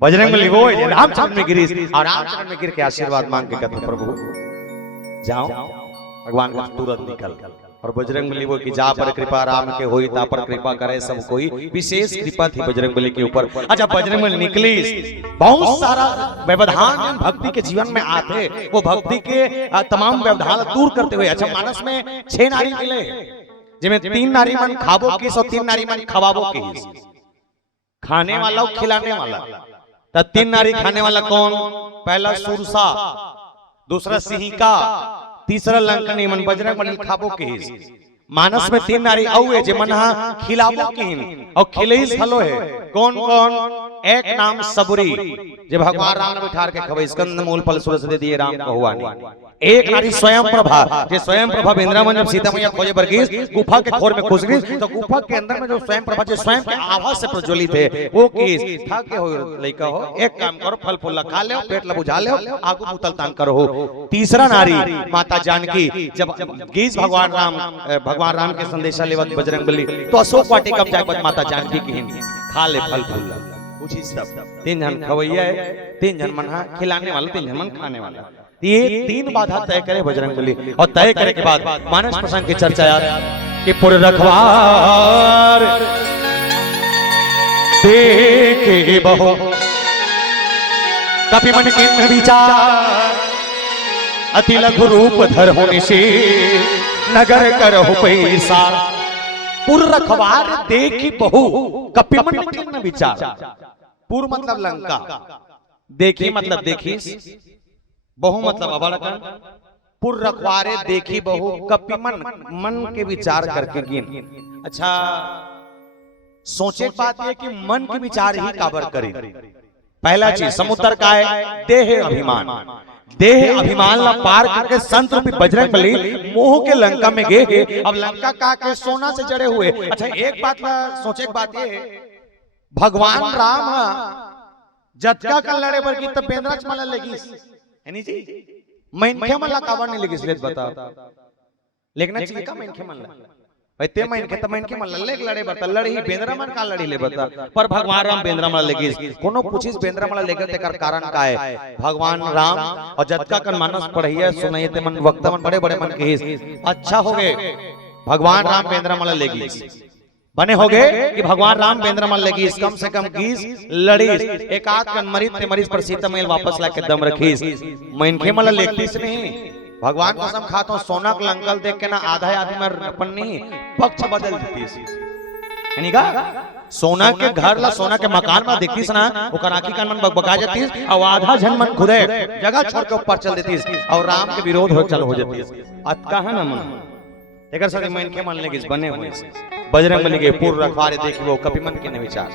बजरंग बली वो है रामचंद्र में गिरी और रामचंद्र में गिर के आशीर्वाद मांग के कहते प्रभु जाओ भगवान का तुरंत निकल और बजरंगबली वो कि जा पर कृपा राम के होई ता पर कृपा करे सब कोई विशेष कृपा थी बजरंगबली के ऊपर। अच्छा बजरंगबली निकली बहुत सारा व्यवधान भक्ति के जीवन में आते वो भक्ति के तमाम व्यवधान दूर करते हुए। अच्छा मानस में 6 नारी मिले जिसमें 3 नारी मन खाबो किस और 3 नारी मन खवाबो किस खाने वाला और खिलाने वाला। तो 3 नारी खाने वाला कौन पहला सुरसा दूसरा सिंहिका तीसरा लंकनी मन बजरंगबली खाबो किस मानस में 3 नारी औए जे मन खिलाबो किन और खिलेइस हलो है कौन कौन एक नाम सबरी जे भगवान राम ने बिठार के खबे स्कंद मूल फल सूरज दे दिए राम को हुआ नहीं। एक नारी स्वयं प्रभा जे स्वयं प्रभा बेंद्रामन जब सीता मैया खोजे बरगीस गुफा के खोर में घुस गई तो गुफा के अंदर में जो स्वयं प्रभा जो स्वयं के आवाज से प्रज्वलित है वो किस था के हो लइका हो एक काम करो फल फूल खा ले पेट ला बुझा ले आगू पुतल तान करो। तीसरा नारी माता जानकी जब गीस भगवान राम के संदेशा लेवत बजरंगबली तो अशोक वाटिका में जाके माता जानकी की खा ले फल फूल पूछी सब 3 जन खवैया है 3 जन मन खिलाने वाला 3 जन मन खाने वाला। ये 3 बाधा तय करे बजरंगबली और तय करे के बाद मानस प्रसंग की चर्चा यार कि पुर रखवार देखे बहु कपि मन किन विचार अति लघु रूप धर होने से नगर करहु पैसा पुर रखवार देखी बहु कपि मन किन विचार। पुर मतलब लंका देखी मतलब देखीस बहु मतलब अबड़कन पुर रखवारे देखी बहु कपि मन के विचार करके गिन। अच्छा सोचे बात है कि मन के विचार ही काबर करी। पहला चीज समुद्र का है देह अभिमान ला पार करके संत रूपी बजरंगबली मोह के लंका में गए। अब लंका का के सोना से जड़े हुए। अच्छा एक बात सोचे बात ये भगवान राम जतका का लड़े बर की तब बेंद्रा चमला लगी यानी जी मैनखे मन ला काबर नहीं लगी लेत बता लेकिन चाहिए का मैनखे मन ला भाई ते मैनखे त मैनखे मन ला लेक लड़े बता लड़ी ही बेंद्रा मन का लड़ी ले बता पर भगवान राम बेंद्रा मन लगी कोनो पूछिस बेंद्रा मन लेकर तेकर कारण का है भगवान राम और जतका कन मानस पढ़िए सुनाइए ते मन वक्ता मन बड़े बड़े मन के अच्छा हो गए भगवान राम बेंद्रा मन लगी बने हो गए कि भगवान राम बेंद्रा मन लगी कम से कम 20 लड़ीस एक आध कन मरीज पर सीता मैल वापस लाके दम रखीस मैनखे मन लेतीस नहीं भगवान कसम खाता हूं सोना का लंकल देख के ना आधा आदमी में अपन नहीं पक्ष बदल देतीस यानी का सोना के घर ला सोना के मकान में देखतीस ना ओकर आंखी कान मन बकबका जातीस और आधा जन मन खुदे जगह छोड़ के ऊपर चल देतीस और राम के विरोध हो चल हो जातीस अतका है ना मन एकर साथे मैनखे मन लेगी बने हुए बजरंगबली के पूर्व रखवारे देखिबो कपि मन के न विचार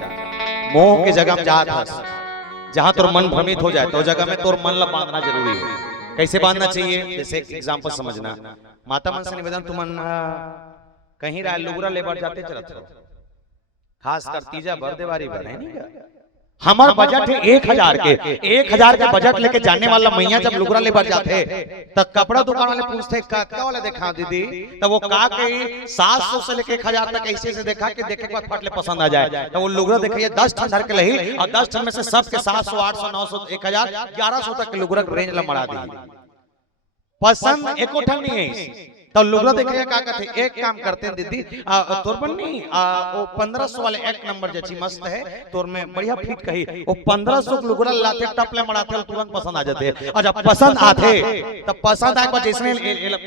मोह के जगह में जात हस जहां तोर मन भ्रमित हो जाए तो जगह में तोर मन ला बांधना जरूरी है। कैसे बांधना चाहिए जैसे एक एग्जांपल समझना माता मन से निवेदन तुमन कहीं राय लुगरा लेबर जाते चलत खास कर तीजा बरदेवारी बने नहीं हमार बजट है 1000 के बजट लेके जाने वाला मैया जब लुगरा लेबर जाते तब कपड़ा दुकान वाले पूछते का वाला देखा दीदी तब वो का कही 700 से लेके 1000 तक ऐसे से देखा कि देखे के बाद फट ले पसंद आ जाए तो वो लुगरा देखिए 10 ठन धर के लही और 10 ठन में से सबके 700 800 900 1000 1100 तक के लुगरा रेंज ला मरा दी पसंद एको ठन नहीं है तो लुगड़ा देखे का कहते एक काम करते हैं दीदी तोर पर नहीं वो 1500 वाले एक नंबर जैसी मस्त है तोर में बढ़िया फिट कही वो 1500 लुगड़ा लाते टपले मड़ाते तुरंत पसंद आ जाते और जब पसंद आते तब पसंद आए बाद जैसने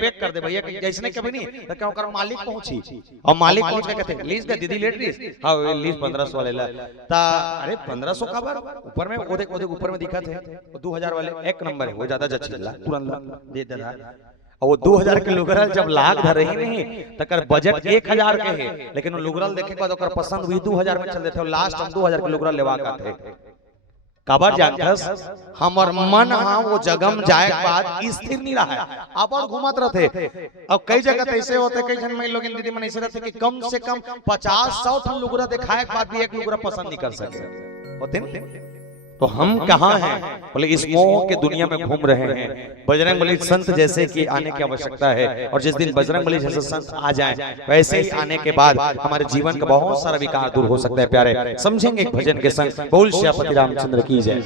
पैक कर दे भैया जैसने कभी नहीं तो क्या कर मालिक पहुंची और मालिक पहुंच के कहते लीज का दीदी लेट लीज हां लीज 1500 वाले ला ता अरे 1500 का बार ऊपर में ओदे ओदे ऊपर में दिखा थे 2000 वाले एक नंबर है वो ज्यादा जच्ची ला तुरंत दे दे रहा और वो 2000 के लुगरल जब लाख धर रही नहीं तकर बजट 1000 के है लेकिन वो लुगरल देखे के बाद ओकर पसंद हुई 2000 में चल देते हो लास्ट हम 2000 के लुगरल लेवा का थे कबर जानथस हमर मन हां वो जगम जाए के बाद स्थिर नहीं रहा है अब और घुमत रहते अब कई जगह ऐसे होते कई जन में लोग दीदी मन ऐसे रहते कि कम से कम 50-100 ठन लुगरा दिखाए के बाद भी एक लुगरा पसंद नहीं कर सके होते नहीं तो हम कहाँ हैं बोले इस मोह के दुनिया में घूम रहे हैं बजरंगबली संत जैसे कि आने की आवश्यकता है और जिस दिन बजरंगबली जैसे संत आ जाएं वैसे ही आने के बाद हमारे जीवन का बहुत सारा विकार दूर हो सकता है प्यारे समझेंगे एक भजन के संग बोल श्यापति रामचंद्र की जय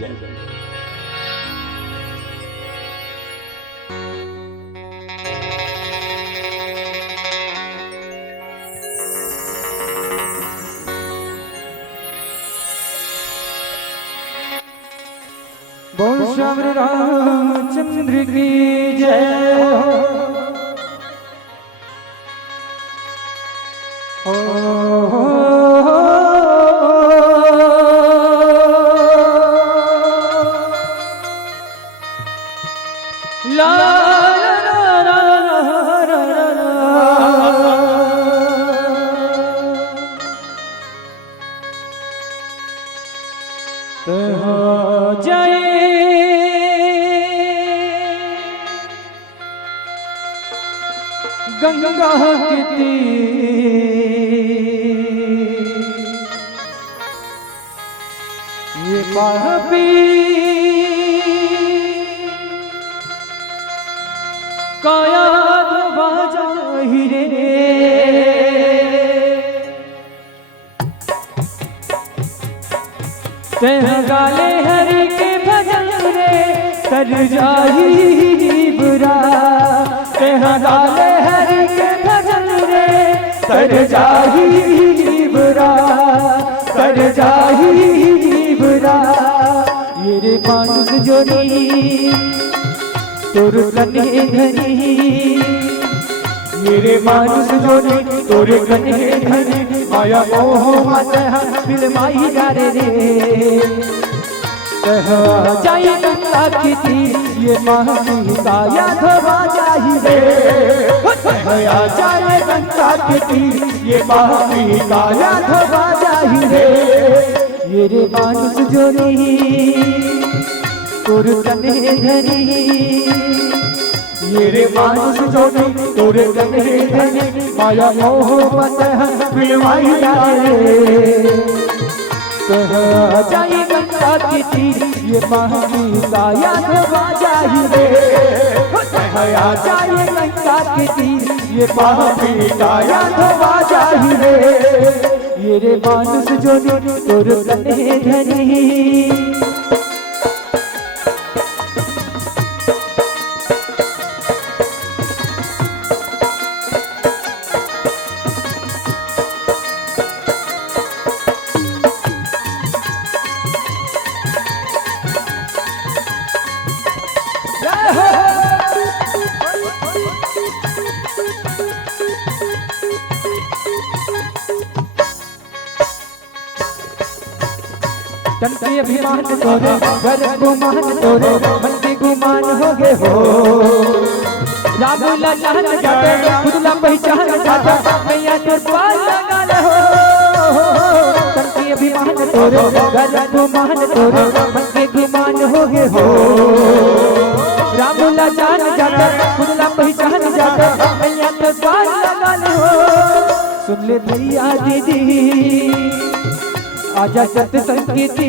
बोल श्याम रामचंद्र की जय हो ला जय गंगा के तीर ये पापी काया धोबा जाहि रे तेह गाले हरि के भजन रे कर जाही बुरा तेह गाले हरि के भजन रे कर जाही बुरा कर जाही बुरा ये रे मानुष जोनी तोर कन्हे धनी मेरे मानुष जोनी तोर कन्हे धनी माया मोह मत फिल्माई जा रे जाई गंगा की तीर ये माही काया धोबा जाही रे जाए गंगा की तीर ये माही काया धोबा जाही रे ये रे मानुष जोनी तोर कन्हे धनी ये रे मानुष जोनी तोर कन्हे धनी माया मोह मत फिल्माई जा रे जाई गंगा की तीर ये माही काया धोबा जाही रे जाई गंगा की तीर ये माही काया धोबा जाही रे ये रे मानुष जोनी तोर कन्हे धनी तन के अभिमान तोरे घर गुमान तोरे मन के गुमान हो गए हो राम ला जान जाते खुद ला पहचान जाता मैया तोर पार लगाल हो तन के अभिमान तोरे घर गुमान तोरे मन के गुमान हो गए हो राम ला जान जाता खुद ला पहचान जाता मैया तोर पार लगाल हो सुन ले भैया दीदी आजा सत संकेती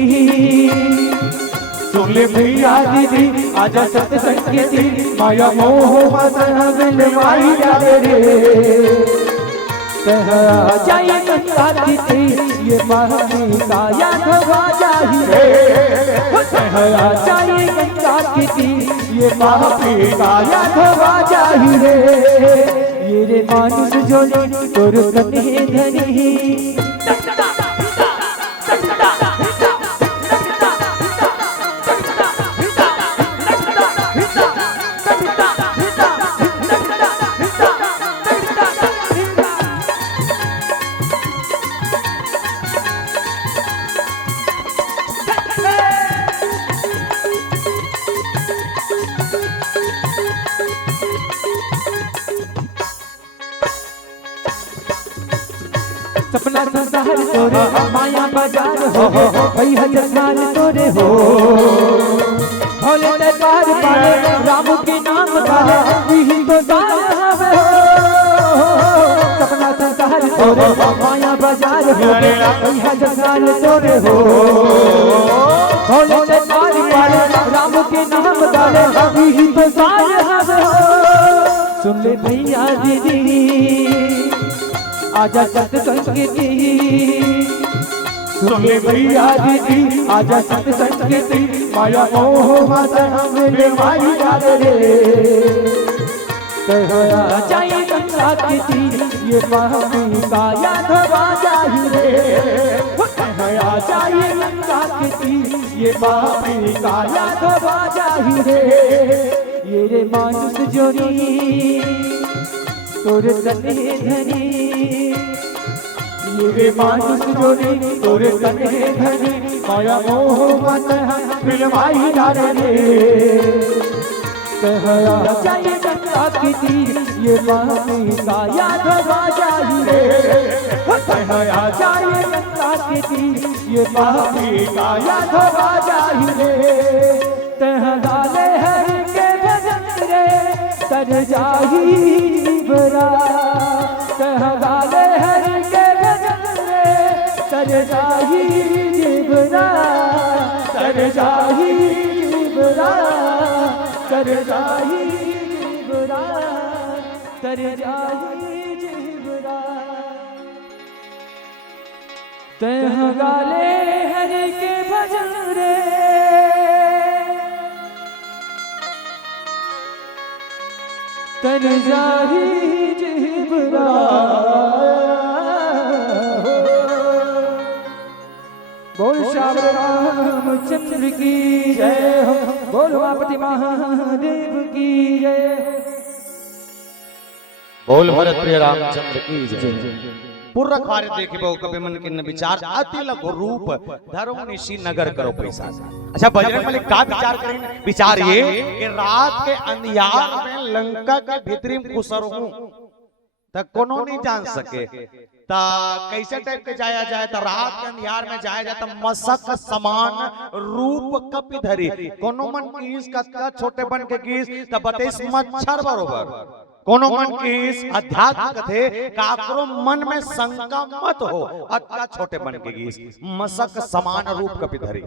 सुन ले भैया दीदी आजा सत संकेती माया मोह मत फिल्माई जा रे जाए गंगा की तीर ये माही काया धोबा जाही रे जाए गंगा की तीर ये माही काया धोबा जाही रे ये रे मानुष जोड़ी तोर कन्हे धरी सपना संसार तोरे माया बाजार हो भई हजार साल तोरे हो भोले दरबार पाले राम के नाम गाले यही तो दान हवे हो सपना संसार तोरे माया बाजार हो भई हजार साल तोरे हो भोले दरबार पाले राम के नाम गाले यही तो दान हवे हो सुन ले भैया दीदी आजा सत्संग की सुन ले भैया दीदी आजा सत्संग की माया मोह माता मेरे माई याद रे कहया जाई गंगा की ये पापी का याद आ जाई रे कहया जाई गंगा की ये पापी का याद आ जाई रे ये रे मानुष जोड़ी तोरे कन्हे धरी ये रे मानुष जोड़ी तोरे कन्हे धरी माया मोह मत फिल्माई डाले रे कहया जाए गंगा की तीर ये पापी का याद आ जाई रे कहया जाए गंगा की तीर ये पापी का याद आ जाई रे तह डाले हरि के भजन रे तर जाही बरा तह डाले हरि के भजन रे तर जाही बरा तर जाही बरा तर जाही बरा तर जाही बरा तह गाले हरि के भजन रे तर जाही जिबरा बोल श्याम रामचंद्र की जय हो बोल उमापति महादेव की जय बोल भरत प्रिय रामचंद्र की जय पूर्व कार्य देखिबो कबे मन के न विचार अति लघु रूप धरो निशी नगर करो पैसा। अच्छा बजरंगबली का विचार करें विचार ये कि रात के अंधियार में लंका के भीतरी में घुसर हूं तक कोनो नहीं जान सके ता कैसे टाइप के जाया जाए तो रात के अंधियार में जाया जाए तो मसक समान रूप कपि धरी कोनो मन कीस का छोटे बन के कीस त बतेस मच्छर बरोबर कोनो मन कीस अध्यात्म कथे काकरो मन में शंका मत हो अत्का छोटे बन के कीस मसक समान रूप कपि धरी।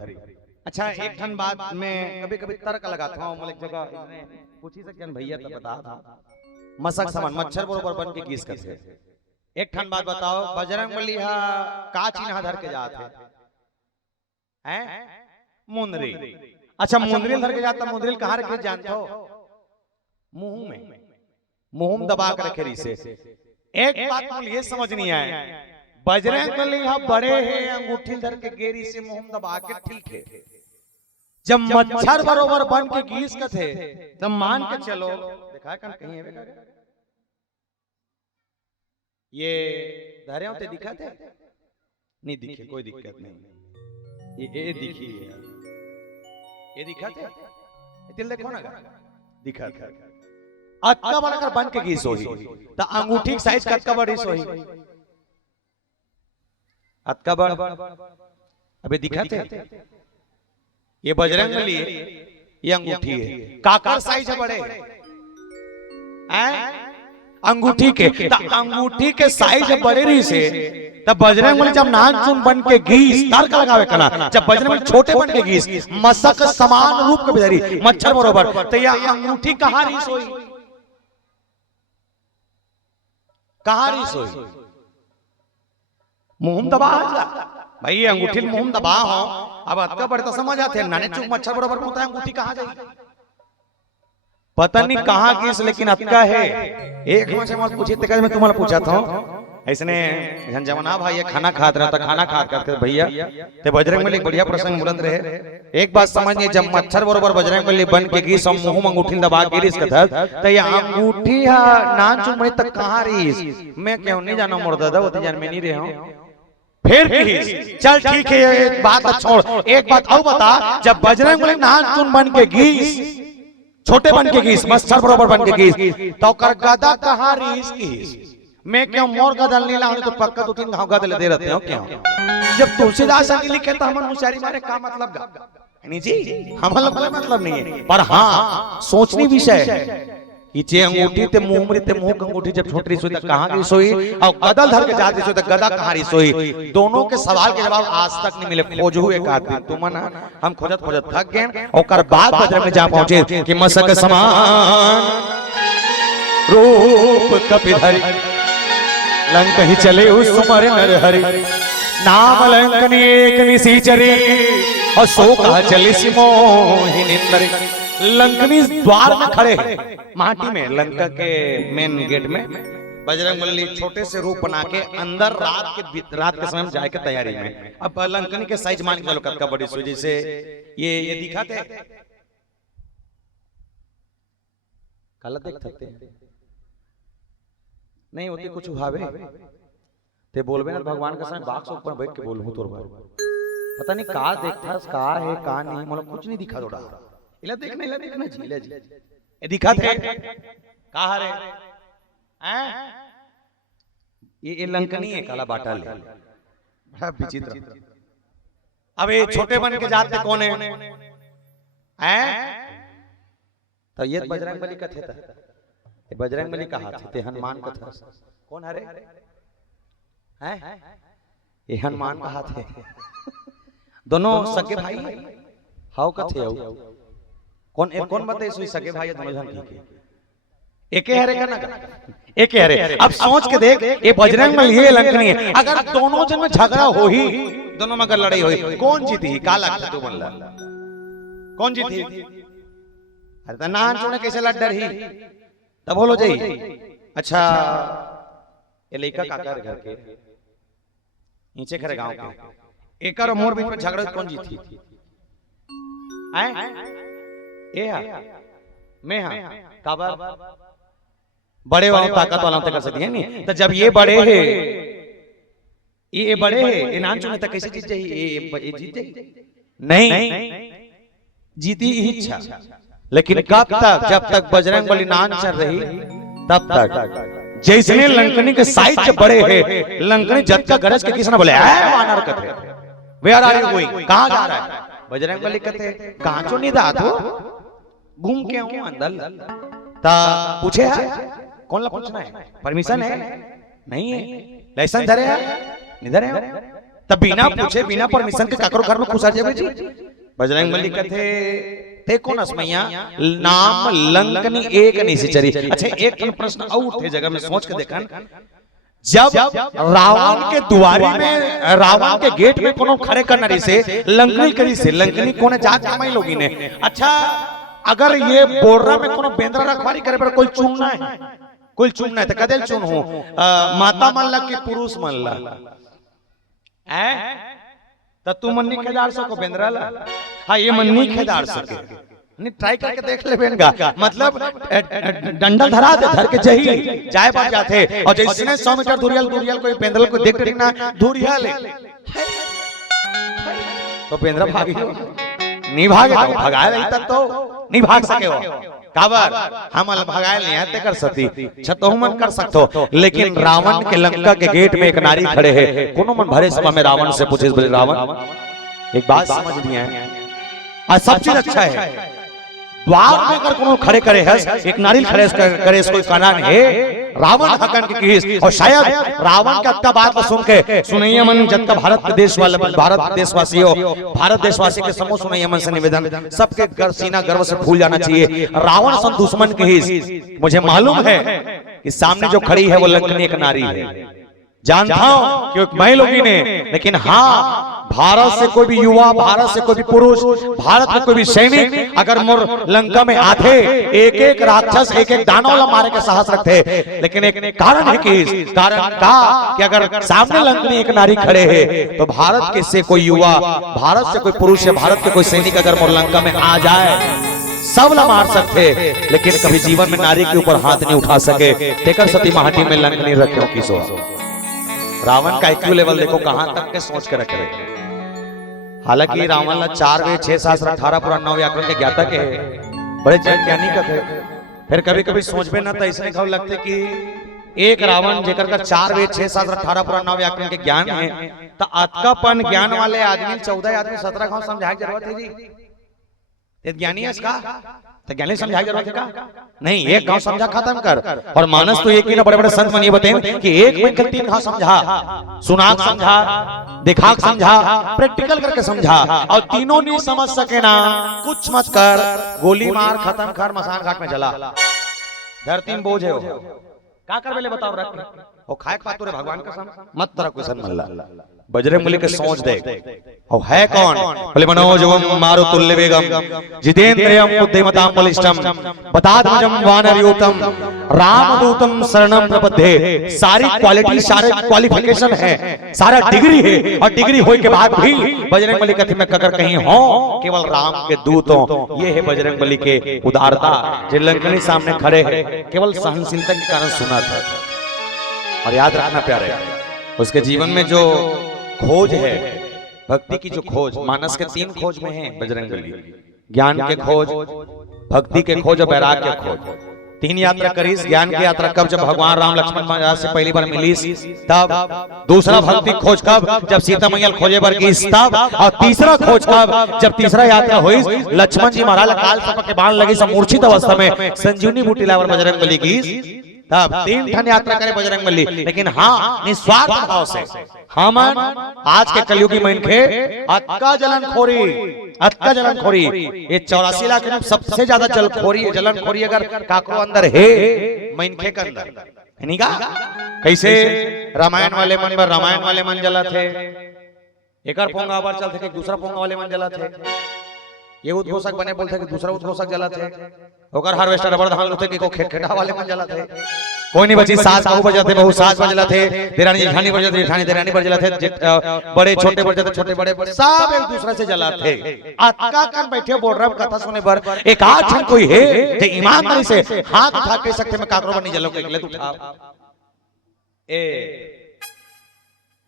अच्छा एक ठन बात में कभी कभी तर्क लगाता हूं मलिक जगह पूछी सकते भैया तो बता था मसक समान मच्छर बरोबर बन के कीस कथे एक ठन बात बताओ बजरंगबली का चिन्ह धर के जाते हैं मुंदरी। अच्छा मुंदरी धर के जाता मुंदरी कहाँ रखे जानते हो मुंह में मुंह में दबा कर रखे से एक बात मुझे ये समझ नहीं आए बजरंगबली बड़े हैं अंगूठी धर के गेरी से मुंह में दबा के ठीक है जब मच्छर बरोबर बन के गीस के थे तब मान के चलो देखा कर कहीं है ये धरे होते दिखा थे नहीं दिखे कोई दिक्कत नहीं ये दिखी ये दिखा थे दिल देखो ना दिखा था अक्का बढ़कर बन के गीस होही तो अंगूठी साइज का अक्का बड़ी सोही अक्का बढ़ अबे दिखाते ये बजरंगबली ये अंगूठी है काकर साइज है बड़े अंगूठी के अंगूठी के साइज बड़े रही से तब बजरंगबली जब नाक चुन बन के गीस तर्क लगावे कना जब बजरंगबली छोटे बन के गीस मसक समान रूप के धरी मच्छर बरोबर तो यह अंगूठी कहां रही सोई कहां रही सोई मुंह दबा भाई अंगूठी मुंह दबा हो अब अत्का बड़े तो समझ आते हैं नाने चुप मच्छर बरोबर होता है अंगूठी कहां जाएगी पता नहीं कहाँ की, लेकिन अतका है। एक हमसे मत पूछी तक मैं तुम्हारा पूछा था ऐसने जमना भाई ये खाना खात रहा था, खाना खात करते भैया ते बजरंग बली बढ़िया प्रसंग बोलत रहे। एक बात समझिए, जब मच्छर बरोबर बजरंग बली बन के की सब मुंह अंगूठी दबा के रिस कथत त ये अंगूठी हा नान चुमड़ी तक कहां रिस मैं क्यों नहीं जाना मोर दादा वो तो जान में नहीं रहे हूं। फिर की चल ठीक है एक बात छोड़, एक बात और बता, जब बजरंग बली नान चुन बन के गीस छोटे बन के गीस मच्छर बरोबर बन के गीस तो कर गदा कहां रिस की मैं क्यों मोर गदल नहीं लाऊं तो पक्का तो 3 घाव गदल दे रहते हो क्यों। जब तुलसीदास ने लिखे तो हमन होशियारी मारे का मतलब गा नहीं जी, हम लोग का मतलब नहीं है, पर हां सोचनी विषय है कि जे अंगूठी ते मुंह ते मुंह की अंगूठी जब छोटी सोई त कहां की सोई और गदल धर के जाती सोई त गदा कहां री सोई। दोनों के सवाल के जवाब आज तक नहीं मिले। खोजू एक आदमी तुमन हम खोजत खोजत थक गए। ओकर बाद बजरंग में जा पहुंचे कि मसक समान रूप कपिधरि लंक ही चले उस सुमर नर हरि नाम लंकनी एक निसीचरी और सो कहा चले सिमोहि निंदरे। लंकनी द्वार में खड़े हैं माटी में, लंका के मेन गेट में बजरंग बली छोटे से रूप बना के अंदर रात के समय में जाए के तैयारी में। अब लंकनी के साइज मान के चलो कद का बड़ी सो जैसे ये दिखाते कल देख सकते हैं नहीं होती कुछ उहावे ते बोलबे ना भगवान का समय बाक्स ऊपर बैठ के बोलूं तोर बार पता नहीं का देखता का है का नहीं मतलब कुछ नहीं दिखा दोड़ा इला देखना झीले जी ए दिखा थे का रे हैं ये लंकनी है काला बाटा ले बड़ा विचित्र। अब ये छोटे बन के जाते कौन है हैं तो ये बजरंग बली का थे बजरंग बली का हाथ थे हनुमान का था कौन हरे हैं ये हनुमान का हाथ है दोनों सगे भाई हाउ का थे कौन बताए सुई सगे भाई दोनों जन के एके हरे का ना एके हरे। अब सोच के देख ये बजरंग बली ये लंकनी है, अगर दोनों जन में झगड़ा हो ही दोनों में अगर लड़ाई हुई कौन जीती का लगता तू बनला कौन जीती। अरे तो नान चुने कैसे लड़ डर ही तब बोलो जी। अच्छा ये लड़का काका घर के नीचे खड़े गांव के एक और मोर बीच में झगड़ा कौन जीती हैं ए हा मैं हां काबर बड़े वालों ताकत वालों तक कर सकती है नहीं। तो जब ये बड़े हैं ये बड़े हैं ये नान चुने तक कैसे जीत जाए ये जीत जाए नहीं जीती इच्छा। लेकिन कब तक जब तक बजरंग बली नान चल रही तब तक जैसे लंकनी के साइज जब बड़े हैं लंकनी जद का गरज के किसने बोले वानर कथे वेयर आर यू गोइंग कहां जा रहा है बजरंग बली कथे कहां चो नहीं दात हो घूम के आऊं अंदर ता पूछे है कौन ला पूछना है परमिशन है नहीं है लाइसेंस धरे है इधर है तब बिना पूछे बिना परमिशन के काकरो घर में घुसा जावे जी। बजरंग बली कथे थे कौन असमैया नाम लंकनी एक निसीचरी। अच्छा एक प्रश्न और थे जगह में सोच के देखन जब रावण के दुआरी में रावण के गेट में कोनो खड़े करना रही से लंकनी करी से लंकनी कोने जात जमाई लोगी ने। अच्छा अगर ये बोर्डा में कोनो बेंद्रा रखवारी करे पर कोई चुनना है कोई चुनना है तो कदेल चुन हो माता मन ला कि पुरुष मन ला हैं तो तू मन्नी खेदार सको बेंद्रा ला हाँ ये मन्नी खेदार सके नहीं ट्राई करके देख ले बेनगा मतलब डंडल धरा दे धर के जही जाए बात जाते और जैसे 100 मीटर दूरियल कोई बेंद्रल को देख ना दूरिया ले तो बेंद्रा भागी नहीं भागे तो भगाए रही तक तो नहीं भाग सके हो काबर हम भगाए नहीं आते कर सकती छतो मन कर सकतो। लेकिन रावण के लंका के गेट में एक नारी खड़े है कोनो मन भरे समय में रावण से पूछे बोले रावण एक बात समझ नहीं है आज सब चीज अच्छा है द्वार में अगर कोनो खड़े करे है एक नारी खड़े करे इसको कानून है रावण हकन के किस और शायद रावण का अत्ता बात सुन के सुनैया मन जब का भारत देश वाले भारत देशवासियों भारत देशवासी के समूह सुनैया मन से निवेदन सबके सीना गर्व से फूल जाना चाहिए। रावण सन दुश्मन के हिस मुझे मालूम है कि सामने जो खड़ी है वो लंकनी एक नारी है जानता हूं कि मैं लोगी ने, लेकिन हाँ भारत से कोई भी युवा, भारत से कोई भी पुरुष, भारत में कोई भी सैनिक अगर मोर लंका में आते, एक एक राक्षस एक एक दानव मारे के साहस रखते, लेकिन एक कारण है कि कारण का कि अगर सामने लंकनी एक नारी खड़े है तो भारत के से कोई युवा, भारत से कोई पुरुष या भारत के कोई सैनिक अगर मोर लंका में आ जाए सब ला मार सकते, लेकिन कभी जीवन में नारी के ऊपर हाथ नहीं उठा सके। तेकर सती महाटी में लंकनी रखे किसो। रावण का IQ लेवल देखो कहां तक के सोच के रखे। हालांकि रावण ला 4 वेद 6 शास्त्र 18 पुराण 9 व्याकरण के ज्ञाता के बड़े ज्ञानी का थे। फिर कभी कभी सोचबे ना तो ऐसे खबर लगते कि एक रावण जेकर का 4 वेद 6 शास्त्र 18 पुराण 9 व्याकरण के ज्ञान है, तो अतकापन ज्ञान वाले आदमी 14 आदमी 17 गांव समझाए जरूरत है जी। ये ज्ञानी है इसका, तो ज्ञानी समझाई जरूरत है का? नहीं, एक गांव समझा खत्म कर। और मानस तो एक ही ना, बड़े बड़े संत मन ये बताएं कि एक में 3 गांव समझा, सुनाक समझा, दिखाक समझा, प्रैक्टिकल करके समझा, और तीनों नहीं समझ सके ना कुछ मत कर, गोली मार खत्म कर, मसान घाट में जला। धरती में बोझ है का कर बेले बताओ रख ओ खाए पातो रे भगवान कसम मत तरह क्वेश्चन मल्ला। बजरंगबली के सोच दे और है कौन? बोले मनोजवम मारुतुल्य वेगम जितेंद्रियम बुद्धिमताम बलिष्ठम बतात्मजम वानरयूतम रामदूतम शरणम प्रपद्ये। सारी क्वालिटी, सारे क्वालिफिकेशन है, सारा डिग्री है, और डिग्री होए के बाद भी बजरंगबली कथी में कगर कहीं हो केवल राम के दूत हो। ये है बजरंगबली के उदारता, जो लंकनी सामने खड़े हैं केवल सहनशीलता के कारण सुना था। और याद रखना प्यारे, उसके जीवन में जो खोज है, भक्ति की जो खोज, मानस के 3 खोज में है बजरंगबली, ज्ञान के खोज, भक्ति के खोज और वैराग्य के खोज। 3 यात्रा करीस। ज्ञान की यात्रा कब? जब भगवान राम लक्ष्मण महाराज से पहली बार मिलीस तब। दूसरा भक्ति खोज कब? जब सीता मैया खोजे बर गई तब। और तीसरा खोज कब? जब तीसरा यात्रा हुई, लक्ष्मण जी महाराज काल सर्प के बाण लगी, मूर्छित अवस्था में संजीवनी बूटी लावर बजरंगबली की तब। 3 ठन यात्रा करे बजरंगबली, लेकिन हाँ निस्वार्थ भाव से। हम आज के कलयुगी मनखे अतका जलनखोरी, अतका जलनखोरी, ये 84 लाख में सबसे ज्यादा जलखोरी, जलनखोरी अगर काकरो अंदर है मनखे के अंदर है नहीं का? कैसे रामायण वाले मन पर रामायण वाले मन जला थे, एकर पोंगा बार चलते कि दूसरा पोंगा वाले मन जला थे, ये उद्घोषक बने बोलते कि दूसरा उद्घोषक जला थे, ओकर हार्वेस्टर रबर धान होते कि को खेटा वाले मन जला थे। कोई नहीं बची, सास बहू बज जाते, बहू सास बज जाते, देरानी जेठानी बज जाते, जेठानी देरानी बज जाते, बड़े छोटे बज जाते, छोटे बड़े, सब एक दूसरे से जलाते। अतका कर बैठे बोल रहा कथा सुने पर एक आठ कोई है जो ईमानदारी से हाथ उठा के सकते में काकरो बनी जलो के ले उठा ए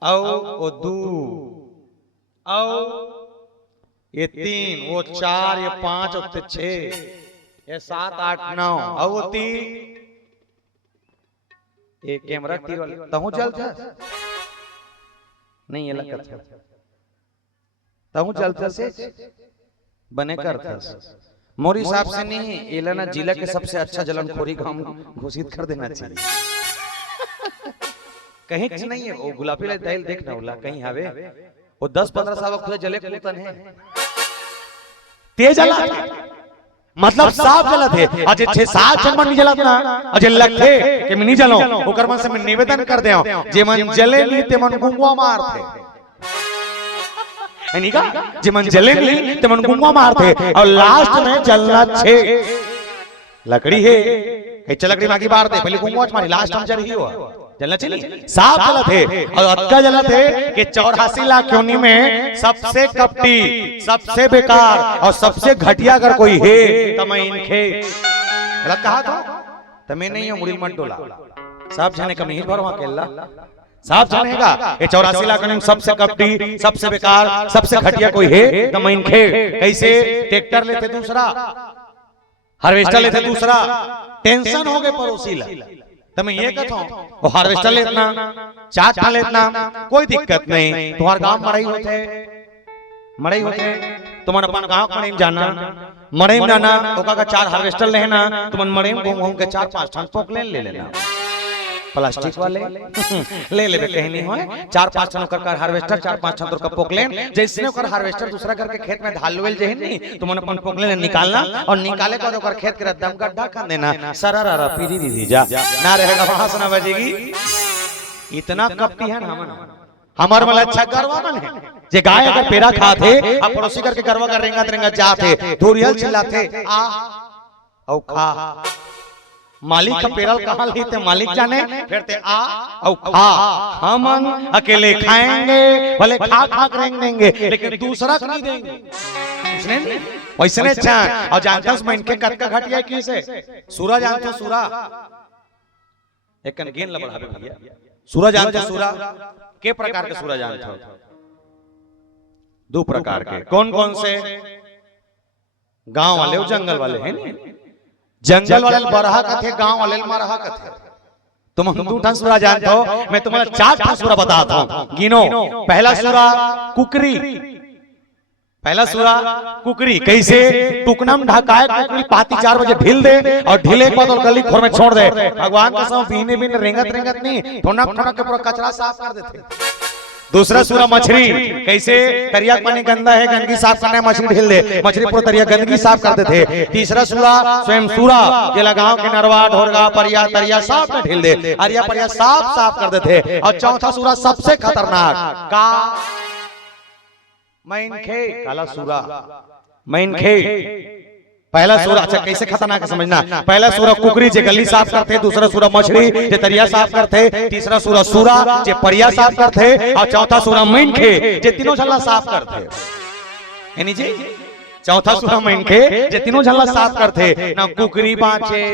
औ दू औ ये 3 वो 4 ये 5 और 6 ये 7 8 9 और वो 3 एक कैमरा तीर वाले तहु जल था नहीं, ये लगता था तहु जल था से बने कर था। मोरी हिसाब से नहीं, एलाना जिला के सबसे अच्छा जलनखोरी का हम घोषित कर देना चाहिए। कहीं कुछ नहीं है, वो गुलाबी ले दहल देखना होला कहीं हवे, वो 10-15 साल खुद जले कुतन है, तेज जला मतलब साफ जलत है। अजय 6-7 जन मन नहीं जलत ना, अजय लखे कि मैं नहीं जलो, ओकर मन से मैं निवेदन कर देओ जे मन जले ली ते मन गुंगवा मारते है नहीं का? जे मन जले ली ते मन गुंगवा मारते, और लास्ट में जलना 6 लकड़ी है कच्चा लकड़ी मागी मार दे, पहले गुंगवा मारी, लास्ट हम जल ही हुआ जलना चाहिए। साफ जलत है और अतका जलत है कि 84 लाख योनि में सबसे कपटी, सबसे बेकार और सबसे घटिया अगर कोई है तो मैं इनके गलत कहा तो मैं नहीं हूं, मुड़ी मत डोला। सब जाने का मिहिर भरवा केला साफ जानेगा ये 84 लाख में सबसे कपटी, सबसे बेकार, सबसे घटिया कोई है तो मैं इनके। कैसे? ट्रैक्टर लेते दूसरा, हार्वेस्टर लेते दूसरा, टेंशन हो गए पड़ोसी ला तो मैं ये कहता हूँ वो हार्वेस्टर लेतना, 4 ठा लेतना, कोई दिक्कत नहीं। तुम्हारे गांव मड़ई होते, मड़ई होते तुम अपन गांव मड़ई में जाना, मड़ई में जाना ओका का 4 हार्वेस्टर लेना, तुम मड़ई में घूम घूम के 4-5 ठन पोकलेन ले लेना, प्लास्टिक वाले ले लेबे कहीं नहीं होए। 4-5 ठन कर हार्वेस्टर, 4-5 ठन का पोकलेन, जैसे ओकर हार्वेस्टर दूसरा करके खेत में ढालवेल जे नहीं, तुम अपन पोकलेन निकालना और निकाले के बाद ओकर खेत के दम गड्ढा कर देना, सररा पीरी दी जा ना रहेगा, वहां से ना बजेगी। इतना कपटी है ना हमारे वाला अच्छा गरवा मन है जे गाय अगर पेड़ा खाते अब पड़ोसी करके गरवा कर रेंगा रेंगा जाते धोरियल चिल्लाते आ औ खा मालिक का पेड़ल कहाँ लेते मालिक जाने फिर ते आ औ खा हम अकेले खाएंगे भले खा खा कर रेंग देंगे लेकिन दूसरा को नहीं देंगे उसने वैसे ने चाह और जानता हूँ मैं इनके कद का घटिया किसे सूरा जानते हो सूरा एक गेंद लबड़ा भैया सूरा जानते हो सूरा के प्रकार के सूरा जानते हो दो प्रकार के कौन कौन से गांव वाले और जंगल वाले हैं जंगल वाले बरहा का थे गांव वाले मरहा का थे तुम दो ठन सूरा जानते हो मैं तुम्हारा 4 ठन सूरा बताता हूं गिनो पहला सूरा कुकरी पहला सूरा कुकरी कैसे टुकनम ढकाए कुकरी पाती 4 बजे ढील दे और ढीले के बाद गली खोर में छोड़ दे भगवान के साथ बीने बीने रेंगत रेंगत नहीं ठोना ठोना के पूरा कचरा साफ कर देते दूसरा सूरा मछली कैसे तरिया पानी गंदा है गंदगी साफ करना है मछली ढील दे मछली पूरा तरिया गंदगी साफ कर देते तीसरा सूरा स्वयं सूरा ये लगाओ के नरवा ढोरगा परिया तरिया साफ में ढील दे अरिया परिया साफ कर देते और चौथा सूरा सबसे खतरनाक का मैनखे काला सूरा मैनखे पहला सूरा अच्छा कैसे खतरनाक है समझना पहला सूरा कुकरी जे गली साफ करते दूसरा सूरा मछली जे तरिया साफ करते तीसरा सूरा सूरा जे परिया साफ करते और चौथा सूरा मैनखे जे तीनों झल्ला साफ करते यानी जी चौथा सूरा मैनखे जे तीनों झल्ला साफ करते ना कुकरी बाँचे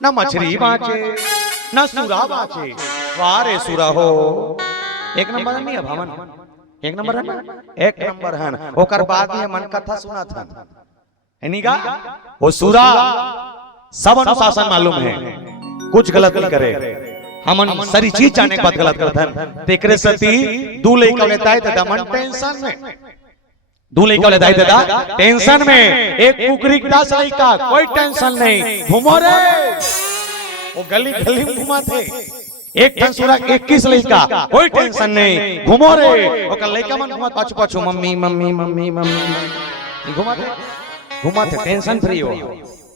ना मछली बाँचे ना सूरा बाँचे वाह रे सूरा हो एक नंबर नहीं है भवन एक नंबर है ना एक नंबर है ना ओकर बाद में मन कथा सुना था एनीगा वो सूरा सब अनुशासन मालूम है कुछ गलत नहीं करे हम सारी चीज जाने के बाद गलत करते हैं तेकरे सती दू लइका लेता है दादा मन टेंशन में दू लइका लेता है दादा टेंशन में एक कुकरी 10 लइका कोई टेंशन नहीं घूमो रे वो गली गली में घुमाते एक ठन सूरा 21 लइका कोई टेंशन नहीं घूमो रे ओकर लइका मन घुमा पाछू पाछू मम्मी मम्मी मम्मी मम्मी घुमाते टेंशन फ्री हो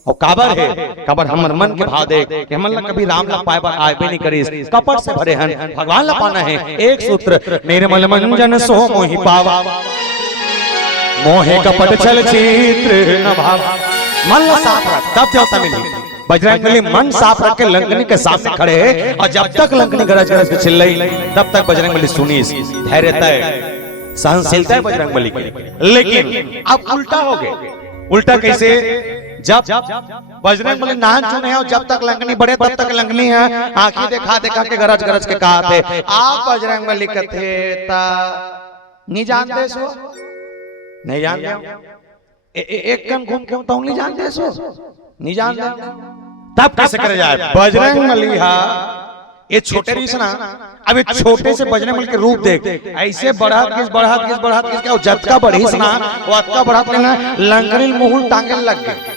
और काबर है काबर हमर मन के भाव देख कि हमन ला कभी राम ला पाए आबे नहीं करिस कपट से भरे हन भगवान ला पाना है एक सूत्र निर्मल मंजन सो मोहि पावा मोहे कपट छल चित्र न भावा मन ला साफ रख तब देवता मिली बजरंगबली मन साफ रख के लंकनी के सामने खड़े और जब तक लंकनी गरज गरज के चिल्लाई तब तक बजरंगबली सुनी धैर्यता है सहनशीलता है बजरंगबली की लेकिन अब उल्टा हो गए उल्टा कैसे जब बजरंगबली नाहन चुने और जब तक लंकनी बढ़े तब तक लंकनी है आंखें देखा देखा के गरज गरज के कहा थे आप बजरंगबली कथे ता नहीं जानते सो नहीं जानते एक कन घूम के तो नहीं जानते सो नहीं जानते तब कैसे करे जाए बजरंगबली हा ये छोटे रही ना अब ये छोटे से बजरंगबली के रूप देख ऐसे बढ़त किस क्या जब का बढ़ी ना वो अतका बढ़त लेना लंकनी मुंह टांगे लग गए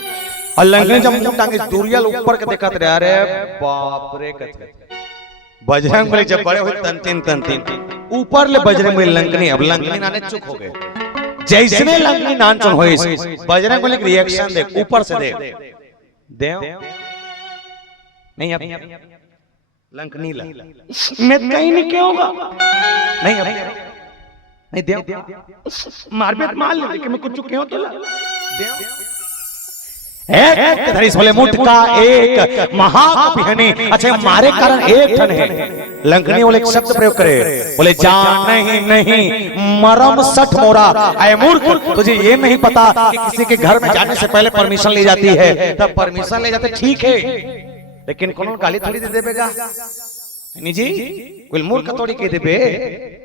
और लंकनी जब मुंह टांगे दूरियल ऊपर के देखत रहे अरे बाप रे कथे बजरंगबली जब बड़े हुए तन तीन ऊपर ले बजरंगबली लंकनी अब लंकनी नाने चुप हो गए जैसे लंकनी नान चुन होई बजरंगबली के रिएक्शन देख ऊपर से देव नहीं अब लंकनी ला मैं कहीं नहीं क्या होगा नहीं अब नहीं देव मार पे मार ले कि मैं कुछ क्यों तो देव एक धरिस बोले मुठ का एक महाकपिहनी अच्छा मारे कारण एक ठन है लंकनी बोले एक शब्द प्रयोग करे बोले जान नहीं मरम सठ मोरा ऐ मूर्ख तुझे ये नहीं पता कि किसी के घर में जाने से पहले परमिशन ली जाती है तब परमिशन ले जाते ठीक है लेकिन कौन गाली थोड़ी दे देगा नहीं जी कोई मूर्ख थोड़ी कह देबे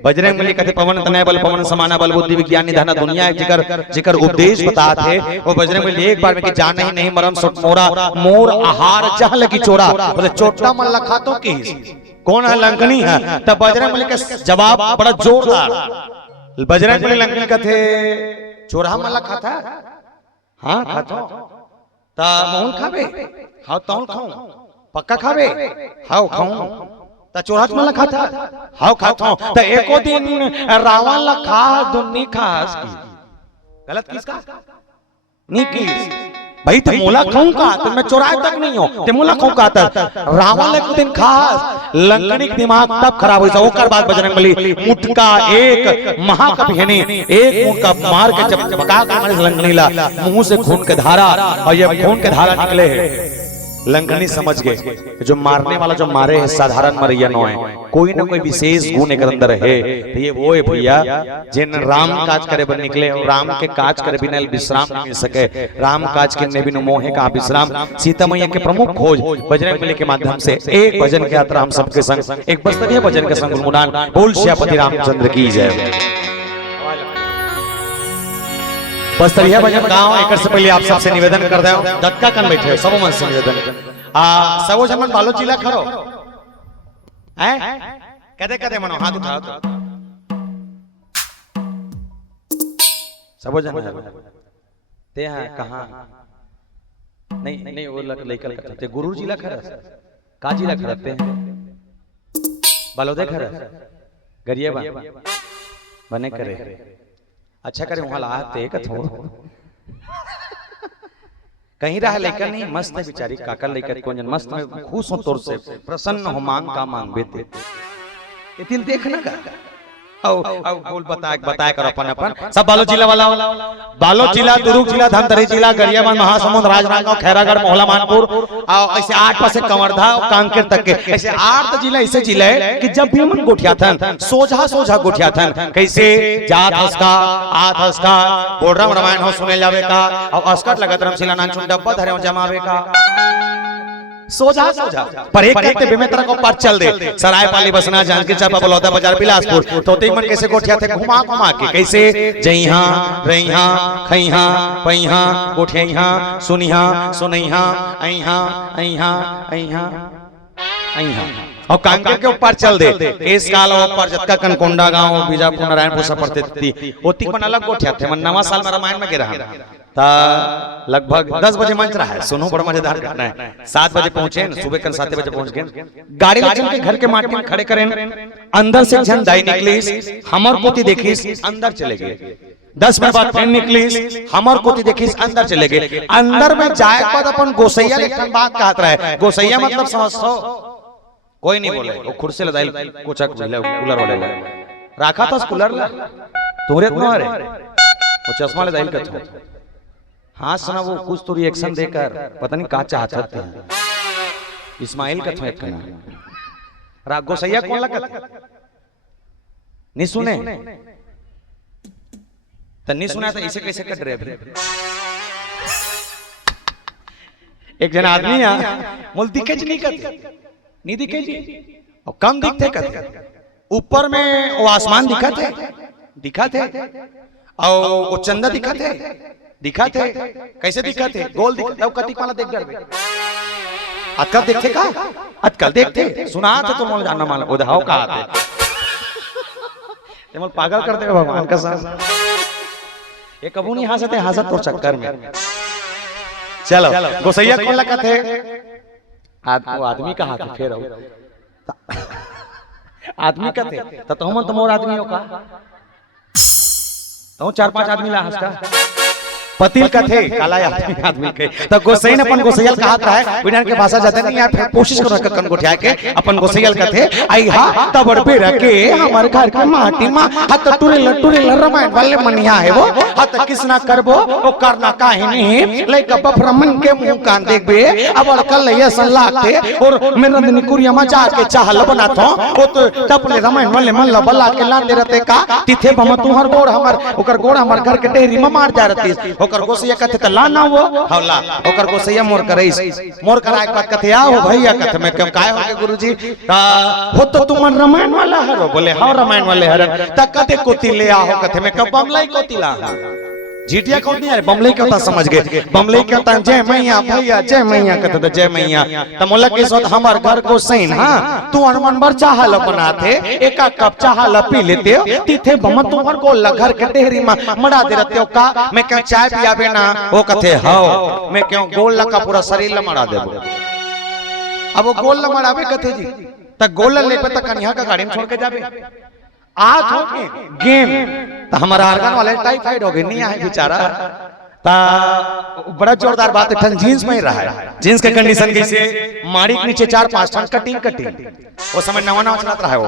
बजरंगबली कहते पवन तनय बल पवन समाना बल बुद्धि विज्ञान निधाना दुनिया जिकर उपदेश बताते वो बजरंगबली एक बार में कि जाने ही नहीं मरम सट मोरा मोर आहार चहल की चोरा बोले चोटा मन लखा तो की कौन है लंकनी है तब बजरंगबली का जवाब बड़ा जोरदार बजरंगबली लंकनी कहते चोरा मन लखा था हाँ खाता ता मोहन खावे हाँ तौल खाऊं पक्का खावे हाँ खाऊं ता चोराच में लखा था हाँ खाता हूं ता एको दिन रावण लखा दुन्नी खास की गलत किसका नहीं की भाई ते मोला खाऊं का तो मैं चुराए तक नहीं हो ते मोला खाऊं का तक रावण एक दिन खास लंकनी के दिमाग तब खराब हो ओकर बाद बजरंगबली मुटका एक महाकवि है ने एक मुटका मार के जब भगा के मारे लंकनी ला मुंह से खून के धारा और ये खून के धारा निकले है लंकनी समझ गए जो मारने वाला जो मारे है साधारण मरैया नो है कोई ना कोई विशेष गुण एक अंदर है तो ये वो है भैया जिन राम काज करे बन निकले और राम के काज करे बिना विश्राम नहीं मिल सके राम काज के बिनु मोहे का विश्राम सीता मैया के प्रमुख खोज बजरंगबली के माध्यम से एक भजन की यात्रा हम सबके संग एक बस्तरिया भजन के संग गुणगान बोल श्यापति रामचंद्र की जय। बस्तरिया भजन गाँव एक से पहले आप सबसे निवेदन कर दे दत्का कन बैठे सब मन से निवेदन सबो जमन बालो जिला खरो हैं कदे कदे मनो हाथ उठाओ तो सबो जन ते हैं कहां नहीं नहीं वो लेकर करते गुरु जिला खरा का जिला खरते हैं बालो दे खरा गरिए बने करे अच्छा करे वहां लाते कथो कहीं रहा लेकर नहीं मस्त है बिचारी काकर लेकर कौन जन मस्त में खुश हो तोर से प्रसन्न हो मांग का मांग बेते ये दिल देखना का औ बोल बताया करो अपन अपन सब बालो जिला वाला बालो जिला दुर्ग जिला धमतरी जिला गरियाबंद महासमुंद राजनांदगांव खैरागढ़ मोहला मानपुर और ऐसे 8 पास से कवर्धा और कांकेर तक के ऐसे 8 जिला ऐसे जिले है कि जब भी मन गोठिया थन सोझा गोठिया थन कैसे जात हसका आत हसका बोडराम रामायण हो सुने जावे का और अस्कट लगत रमशिला नानचुन डब्बा धरे हो जमावे का सोझा पर एक कहते बेमेतरा को पार चल दे सरायपाली बसना जानकी चापा बलौदा बाजार बिलासपुर तोते मन कैसे गोठिया थे घुमा के कैसे जइहा रहिहा खइहा पइहा गोठिया सुनिहा सुनइहा अइहा अइहा अइहा अइहा और कांकेर के ऊपर चल दे केस काल ऊपर जतका कनकोंडा गांव बीजापुर नारायणपुर से पड़ते थी ओती मन अलग गोठिया थे मन नवा साल में रामायण में गिरा ता लगभग 10 बजे मंच रहा है सुनो बड़ा मजेदार घटना है 7 बजे पहुंचे सुबह कल 7 बजे पहुंच गए गाड़ी ले चल के घर के माटी में खड़े करें अंदर से जन दाई निकली हमर कोती देखी अंदर चले गए 10 मिनट बाद ट्रेन निकली हमर कोती देखी अंदर चले गए अंदर में जाए बाद अपन गोसैया लेखन बात कहत रहे गोसैया मतलब समझो कोई नहीं बोले वो खुद से लदाइल कोचक कूलर वाले रखा था कूलर तोरे न रे वो चश्मा लदाइल कथो हाँ सुना वो कुछ तो रिएक्शन देकर पता नहीं क्या चाहते थे इस्माइल का थोड़ा कहना राग गोसैया कौन लगा नहीं सुने तो नहीं सुना था इसे कैसे कट रहे एक जन आदमी मोल दिखे नहीं करते नहीं दिखे जी और कम दिखते करते ऊपर में वो आसमान दिखा थे और वो चंदा दिखा थे कैसे दिखा थे गोल दिखा कति वाला देख डर अतकल देखते का अतकल देखते सुना थे तो मोल जानना मान उदाव का आते ते मोल पागल करते हैं भगवान का साथ ये कबू नहीं हंसते तो चक्कर में चलो गोसैया कौन लगा थे वो आदमी का हाथ फेर आदमी का थे तो हम तो मोर आदमी हो का तो 4-5 आदमी ला हंस का पतिल का थे काला आदमी के तो गोसैन अपन गोसैयल का हाथ है विज्ञान के भाषा जाते नहीं यार कोशिश करो कन गोठिया के अपन गोसैयल का थे आई हा तबड़ पे रखे हमार घर के माटी मा हाथ टुरेल रामायण वाले मनिया है वो हाथ किसना करबो ओ करना काहे नहीं लेका बफरमन के मुंह कान देखबे अब कल ये सलाते और मेरा निकुरिया में जाके चाहल बनातो ओ तो तपले रामायण वाले मन ला बला के लांदे रहते का तिथे बम तुहर गोड़ हमर ओकर गोड़ हमर घर के टेहरी में मार जा रहती ओकर गोसैया कथे त लाना वो हौला ओकर गोसैया मोर करैस मोर कराए के बाद कथे आओ भैया कथे में क्यों काय हो के गुरुजी ता हो तो तुम रामायण वाला हरो बोले हां रामायण वाले हर त कथे कोती ले आओ कथे में कब बमलाई कोती ला जीटिया कौन नहीं है बमलाई क्यों ता समझ गए बमलाई क्यों ता जय मैया भैया जय मैया कथे त जय मैया त मोला के सोत हमर घर को सैन हां तू अनमन बर चाहल बनाते एका कप चाहल पी लेते तिथे बम तुमर को घर के टेहरी में मड़ा दे रहते हो का मैं क्यों चाय पियाबे ना वो कथे हां मैं क्यों गोल लका पूरा शरीर ल मड़ा देबो अब वो गोल ल मड़ाबे कथे जी त गोल ले पे त कन्या का गाड़ी में छोड़ के जाबे आज हो के गेम तो हमारा आर्गन वाले टाइफाइड हो गए नहीं आए बेचारा ता बड़ा जोरदार बात है, जींस में ही रहा है। जींस के कंडीशन कैसे, माड़ी के नीचे 4-5 टन कटिंग वो समय नवा चलाता रहा है वो।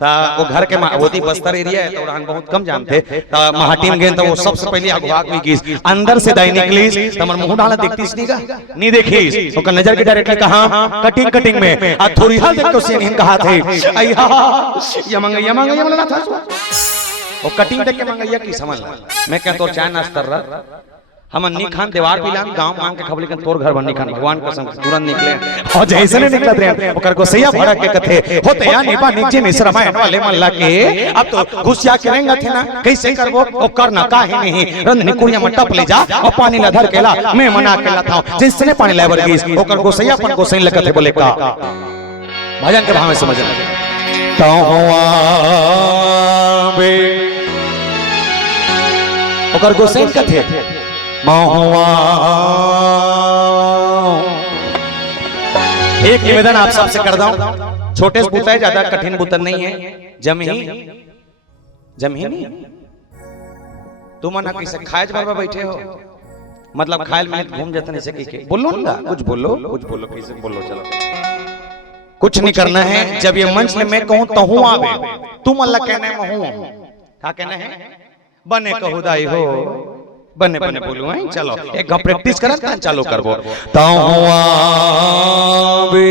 ता वो घर के होती बस्तर एरिया है तो उड़ान बहुत कम जानते। ता महाटीम गेन तो वो सबसे पहले अगवाक भी कीस, अंदर से दाई निकलीस, तमर मुंह डाला देखतीस नहीं देखीस, ओकर नजर के डायरेक्टली कहां कटिंग में आ थोड़ी हाल देख तो सीन कहा थे अय्या यमंगैया था वो कटिंग देख के मंगैया की समझ मैं क्या तोर चाय नाश्ता रहा हम अन्नी खान देवार पिलान गांव मांग के खबली के तोर घर बन्नी खान भगवान कसम तुरंत निकले और जैसे ने निकलत रहे ओकर को सैया भड़ा के कथे होते या निपा नीचे निसरमायन वाले मल्ला के अब तो घुसिया करेंगे थे ना कैसे करबो ओ करना काहे नहीं रंधनी कुड़िया में टप ले जा और पानी ला धर केला मैं मना केला था जिसने पानी लावर गई ओकर को सैया पन को सही लगत है बोले का भजन के भाव में समझ तो बे ओकर को सही कथे एक निवेदन आप सबसे कर दूं, छोटे से बूता है, ज्यादा कठिन बूतन नहीं है। जमीनी तुम मना कैसे खाए बार बैठे हो, मतलब खायल में घूम जाते नहीं सके के बोलो ना, कुछ बोलो कैसे बोलो, चलो कुछ नहीं करना है। जब ये मंच में मैं कहूं तो हूं आवे, तुम अल्लाह कहने में हूं क्या कहना है, बने कहुदाई हो बने बोलू हैं। चलो एक घंटा प्रैक्टिस करन तन चालू करबो ताऊ आवे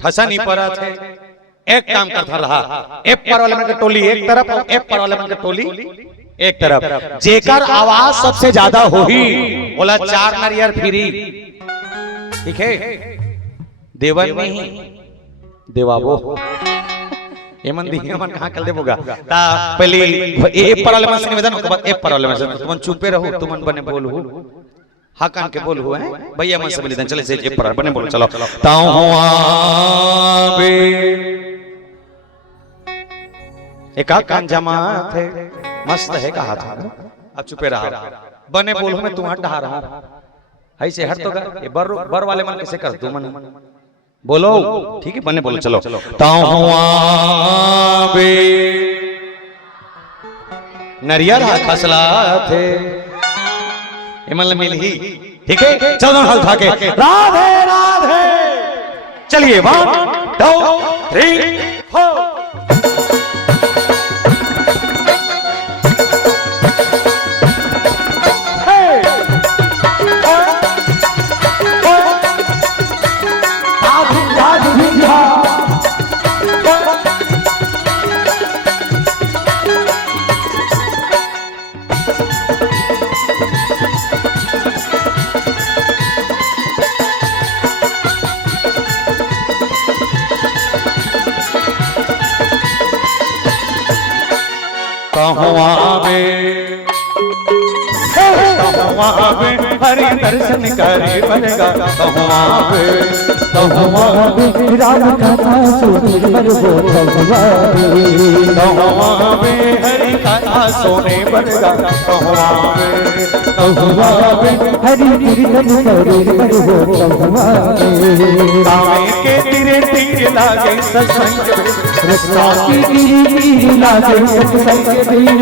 ठसा नहीं पड़ा थे। एक काम करता रहा, एप पर वाले मन के टोली एक तरफ और एप पर वाले मन के टोली एक तरफ, जेकर आवाज सबसे ज्यादा होही बोला 4 नारियल फ्री, ठीक है। देवन नहीं देवावो एमन दी एमन कहां कल देबोगा ता पहले ए पर वाले मन से निवेदन के बाद ए पर वाले मन से तुमन चुपे रहो, तुमन बने बोलू हाकान के बोलू है भैया मन से निवेदन चले से ए पर बने बोलो चलो ताऊ आवे एक कान जमा थे मस्त है कहा था, अब चुपे रहा बने बोलू मैं तू हट डहा रहा ऐसे हट तो ये बर वाले मन कैसे कर तू मन बोलो, ठीक है बने बोलो चलो ताऊ आवे नरियर खसला थे मिल ही, ठीक है। चलो हल था के राधे राधे, चलिए 1 2 3 4 हरि दर्शन करे बनेगा राम कथा सुने बरगो हरि कथा सोने बनेगा हरि कीर्तन करे बरगो के तीरे तीरे लागे सत्संग रस्ता की गिरी लागे सत्संग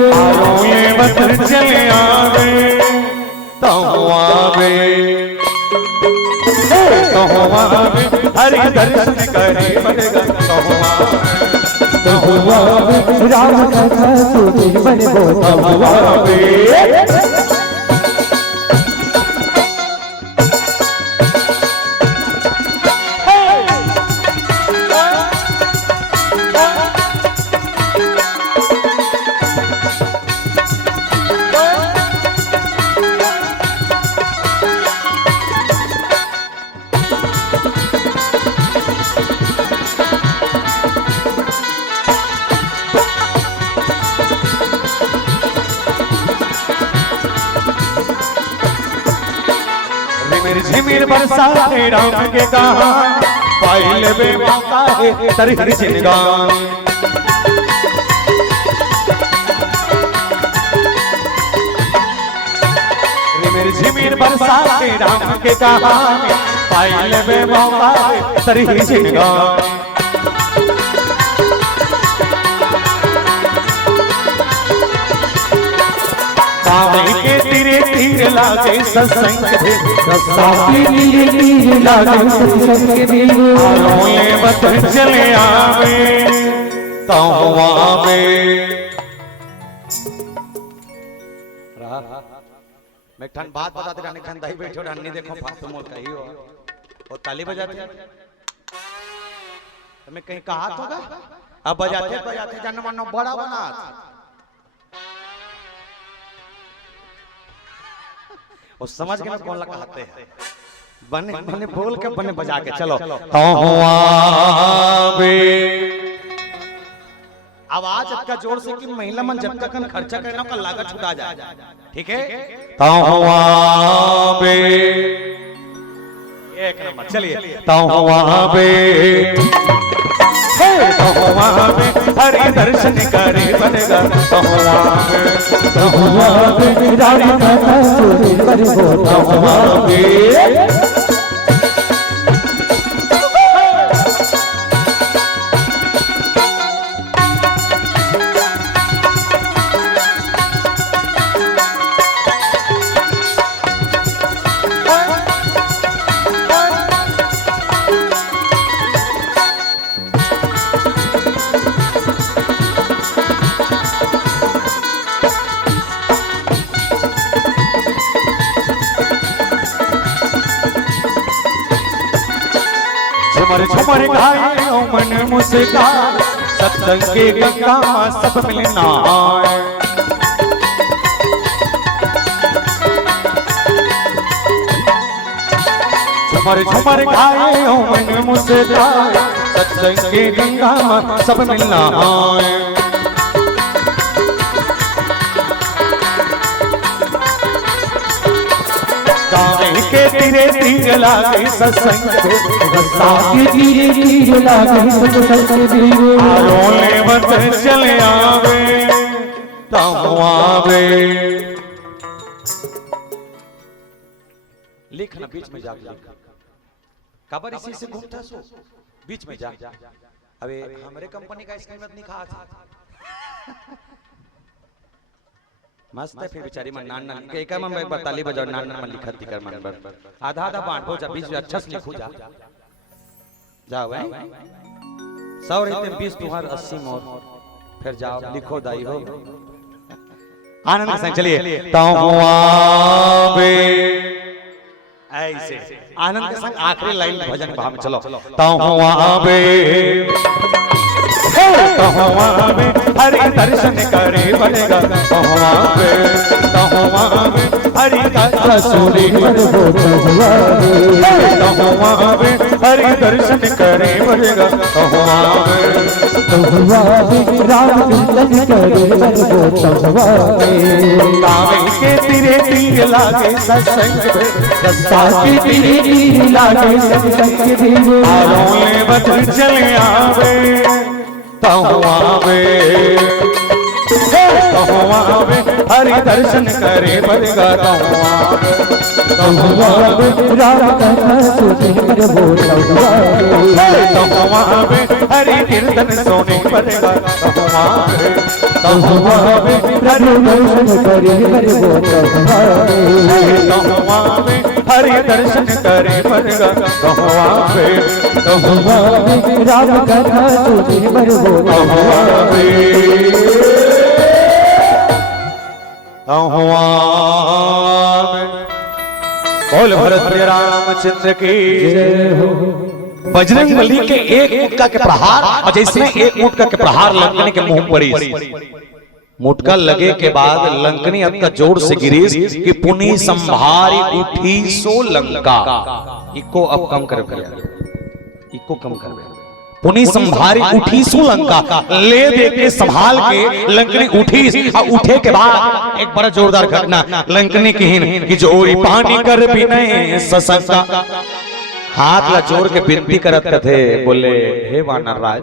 ये बतर चले आवे ताऊ आवे हरि दर्शन करे बनेगा राम कथा सुने बरगो झिमिर बरसा राम के कहा पाइल बे मौका है तरह जिनगान झिमिर बरसा राम के कहा पाइल बे मौका है तरह जिनगान कावे के तीरे तीर लागे सत्संग दे कावे तीरे तीर लागे सत्संग दे रोले बत चले आवे तो आवे मैं ठन बात बताते रहने ठन दाई बैठो रहने देखो फालतू मोल कही हो और ताली बजाते तो मैं कहीं कहा होगा अब बजाते बजाते जन मनो बड़ा बना और समझ के कौन ला कहते हैं बने बने बोल के बने बजा के चलो आवाज का जोर से कि महिला मन जब तक खर्चा करना का लागत छुटा जाए ठीक है एक नंबर चलिए हरि दर्शन करे बनेगा झुमर झुमर गाए मन मुस्का सत्संग के गंगा सब मिलना झुमर झुमर गाए मन मुस्का सत्संग के गंगा सब मिलना के तीरे तीर लागे सत्संग के तीरे तीर लागे सत्संग रोले बत चले आवे तो आवे लिखना बीच में जा कबर इसी से घूमता सो बीच में जा अबे हमारे कंपनी का इसका कीमत नहीं कहा था मस्त है फिर बेचारी मन नान नान के मन एक बार ताली बजाओ नान नान मन लिखत दिकर मन पर आधा आधा बांटो जा बीच में अच्छा से लिखो जा जाओ भाई 100 रहते 20 तुम्हार 80 मोर फिर जाओ लिखो दाई हो आनंद संग चलिए तावे ऐसे आनंद के संग आखिरी लाइन भजन भाव में चलो तावे हरि दर्शन करे बनेगा हरि दर्शन हरि दर्शन करे बनेगा कावे के तीरे तीर लागे सत्संग के तीरे तीर लागे सत्संग रोले बत चले आवे हरि दर्शन करे बनेगा हरि कीर्तन सोने बनेगा हरि दर्शन करे बनेगा राम कथा तुझे बोल भरत प्रिय रामचंद्र की बजरंग बली के एक मुटका के प्रहार और जैसे एक मुटका के प्रहार लगने के मुंह पड़ी मुटका लगे के बाद लंकनी अत का जोर से गिरीश कि पुनी संभारी उठी सो लंका इको अब कम कर इको कम कर पुनी संभारी उठी सो लंका ले दे के संभाल के लंकनी उठी और उठे के बाद एक बड़ा जोरदार घटना लंकनी की हिन कि जोरी पानी कर बिनय ससंका हाथ ला जोर के विनती करत थे बोले हे वानर राज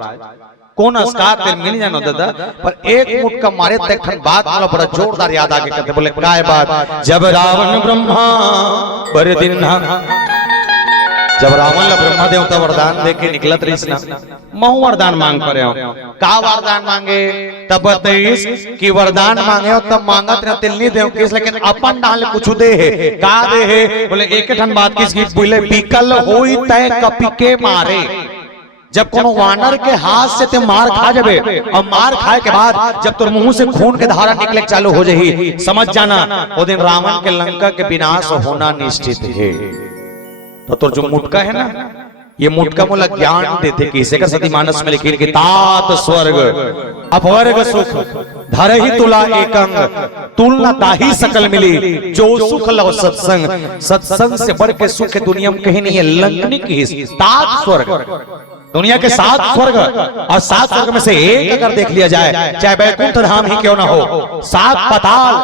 कौन अस्कार तेल मिल जानो दादा पर एक मुठ का मारे तक ठन बात वाला बड़ा जोरदार याद आके कहते बोले काय बात जब रावण ब्रह्मा बर दिन जब रावण ला ब्रह्मा देवता वरदान देके निकलत रही महू वरदान मांग करे का वरदान मांगे तब बतईस कि वरदान मांगे हो तब मांगत न तिलनी दे किस, लेकिन अपन डाल कुछ दे है का दे है बोले एक ठन बात किसकी बोले बिकल होई तय कपी के मारे। जब कोनो वानर के हाथ से ते मार खा जाबे और मार खाए के बाद जब तोर मुंह से खून के धारा निकले चालू हो जाही, समझ जाना वो दिन रावण के लंका के विनाश होना निश्चित है। तो तोर जो मुटका है ना, ये मुटका मोला ज्ञान देते कि इसे का सती मानस में लिखी कि तात स्वर्ग अपवर्ग सुख धरहि तुला एकंग तुलना ताही सकल मिली जो सुख लव सत्संग। सत्संग से बढ़ के सुख दुनिया में कहीं नहीं है। लंकनी की तात स्वर्ग, दुनिया के 7 स्वर्ग और 7 स्वर्ग में से एक अगर देख लिया जाए, चाहे वैकुंठ धाम ही क्यों ना हो, 7 पाताल,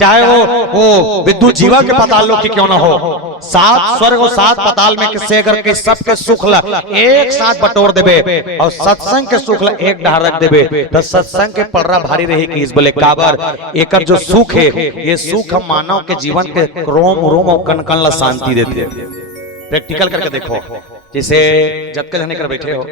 चाहे वो विद्युत जीवा के पाताल लोग की क्यों ना हो, 7 स्वर्ग और 7 पाताल में किससे अगर के सबके सुख ला एक साथ बटोर देबे और सत्संग के सुख ला एक डहार रख देबे तो सत्संग के पड़रा भारी रही कि इस बोले काबर एकर जो सुख है, ये सुख हम मानव के जीवन के रोम रोम और कण कण ला शांति देते हैं। प्रैक्टिकल करके देखो, जैसे जब के धने कर बैठे हो,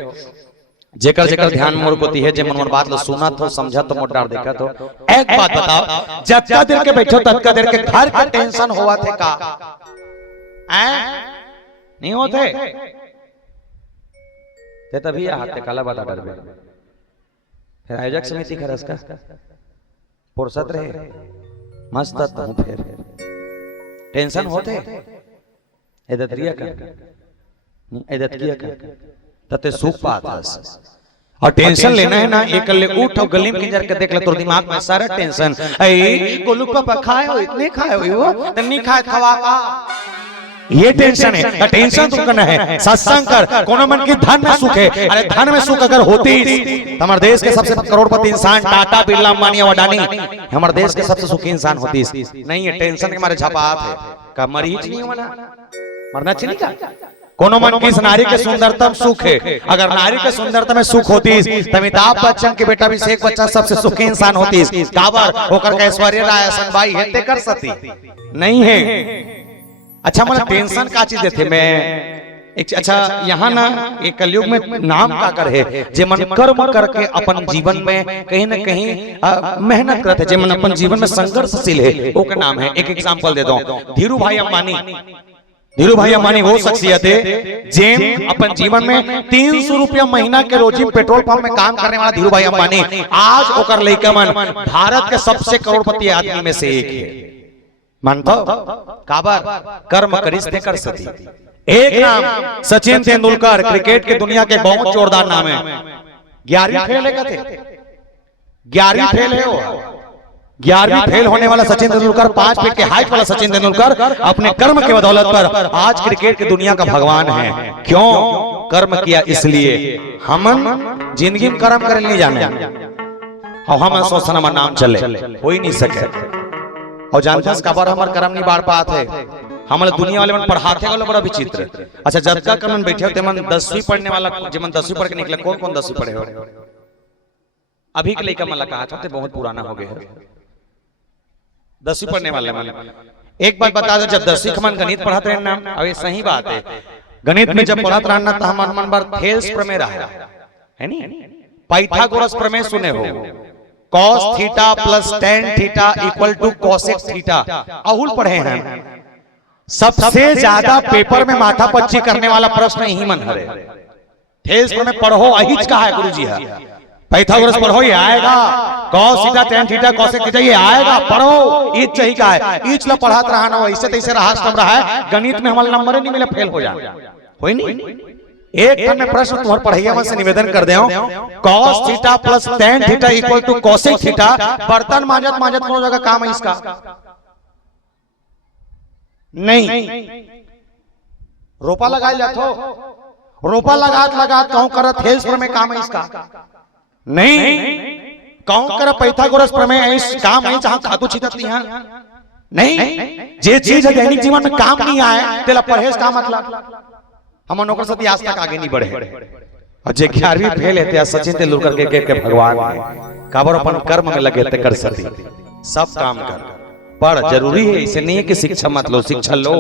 जेकर जेकर ध्यान मोर कोती है, जे मन बात लो सुना तो समझा तो मोटार देखा तो एक बात बताओ, जब का देर के बैठो तब का देर के घर का टेंशन हुआ थे का नहीं होते ते तभी हाथ काला बता डरबे फिर आयोजक समिति खरस का फुर्सत रहे मस्त तो फिर टेंशन होते इदत रिया का इदत किया का तते सुख पातास और टेंशन लेना है ना एक ले उठ और गली में किंजर के देख ले तोर दिमाग में सारा टेंशन ए गोलू पापा खाए हो इतने खाए हो वो तन्नी खाए खवा का ये टेंशन है। टेंशन तुम करना है सत्संग कर, कोनो मन की धन में सुख है। अरे धन में सुख अगर होती हमारे देश के सबसे करोड़पति इंसान टाटा बिरला अंबानी अडानी हमारे देश के सबसे सुखी इंसान होती नहीं है। टेंशन के हमारे छपात है का मरीज नहीं होना मरना चाहिए का कोनो मन की नारी के सुंदरतम सुख है। अगर नारी के सुंदरता में सुख होती तो अमिताभ बच्चन के बेटा अभिषेक बच्चन सबसे सुखी इंसान होती। काबर होकर के ऐश्वर्या राय भाई हेते कर सकती नहीं है। अच्छा मतलब टेंशन का चीज देते मैं एक अच्छा यहाँ ना एक कलयुग में नाम का कर है जे मन कर्म करके अपन जीवन में कहीं ना कहीं मेहनत करते, जे मन अपन जीवन में संघर्षशील है वो का नाम है। एक एग्जांपल दे दो, धीरू भाई अंबानी वो शख्सियत है जेम अपन जीवन में 300 रुपया महीना के रोजी पेट्रोल पंप में काम करने वाला धीरू भाई अंबानी आज ओकर लइका मन भारत के सबसे करोड़पति आदमी में से एक है। मानतो काबर कर्म करिस्ते कर सती। एक नाम सचिन तेंदुलकर, क्रिकेट के दुनिया के बहुत जोरदार नाम है। 11वीं फेल है थे 11वीं फेल है वो 11वीं फेल होने वाला सचिन तेंदुलकर 5 फीट के हाइट वाला सचिन तेंदुलकर अपने कर्म के बदौलत पर आज क्रिकेट की दुनिया का भगवान है। क्यों कर्म किया? इसलिए हम जिंदगी में कर्म कर नहीं जाने और हम सोचना हमारा नाम चले हो ही नहीं सके और जानते हैं काबर हमारे कर्म नहीं बाढ़ पाते हमारे दुनिया वाले मन पढ़ाते वाला बड़ा विचित्र। अच्छा जब का कर्म बैठे होते मन 10वीं पढ़ने वाला जब 10वीं पढ़ के निकले कौन कौन 10वीं पढ़े हो अभी के लेकर मला कहा था बहुत पुराना हो गया है 10वीं पढ़ने वाले मन। एक बात बता दो जब 10वीं का मन गणित पढ़ाते रहे ना अब ये सही बात है गणित में जब पढ़ाते रहना तो हमारा मन बार थेल्स प्रमेय रहा है नहीं पाइथागोरस प्रमेय सुने हो cos theta plus tan theta equal to cosec theta अहुल पढ़े हैं। सबसे ज्यादा पेपर में माथा पच्ची करने वाला प्रश्न यही मन हरे थेल्स प्रमेय पढ़ो अहिच का है गुरुजी है पाइथागोरस पढ़ो ये आएगा cos theta tan theta cosec theta ये आएगा पढ़ो ईच चाहिए का है ईच ला पढ़ात रहा ना ऐसे तैसे रहा रहा है गणित में हमारा नंबर नहीं मिले फेल हो जाए होई नहीं। एक टन में प्रश्न तुम्हारे पढ़ैया में से निवेदन कर दे cos theta plus tan theta equal to cosec theta बर्तन मांजत मांजत कोनो जगह काम है इसका नहीं। रोपा लगाए जातो रोपा लगात कहूं करत हेल्स प्रमेय काम है इसका नहीं कहूं कर पाइथागोरस प्रमेय इस काम है जहां खातू छितत नहीं जे चीज दैनिक जीवन में काम नहीं आए तेला परहेज का मतलब हम नौकर सती आज तक आगे नहीं बढ़े और जे 11वीं फेल है सचिन तेंदुलकर के भगवान काबर अपन कर्म में लगे ते कर सती सब काम कर पढ़ जरूरी है, इसे नहीं है कि शिक्षा मत लो, शिक्षा लो,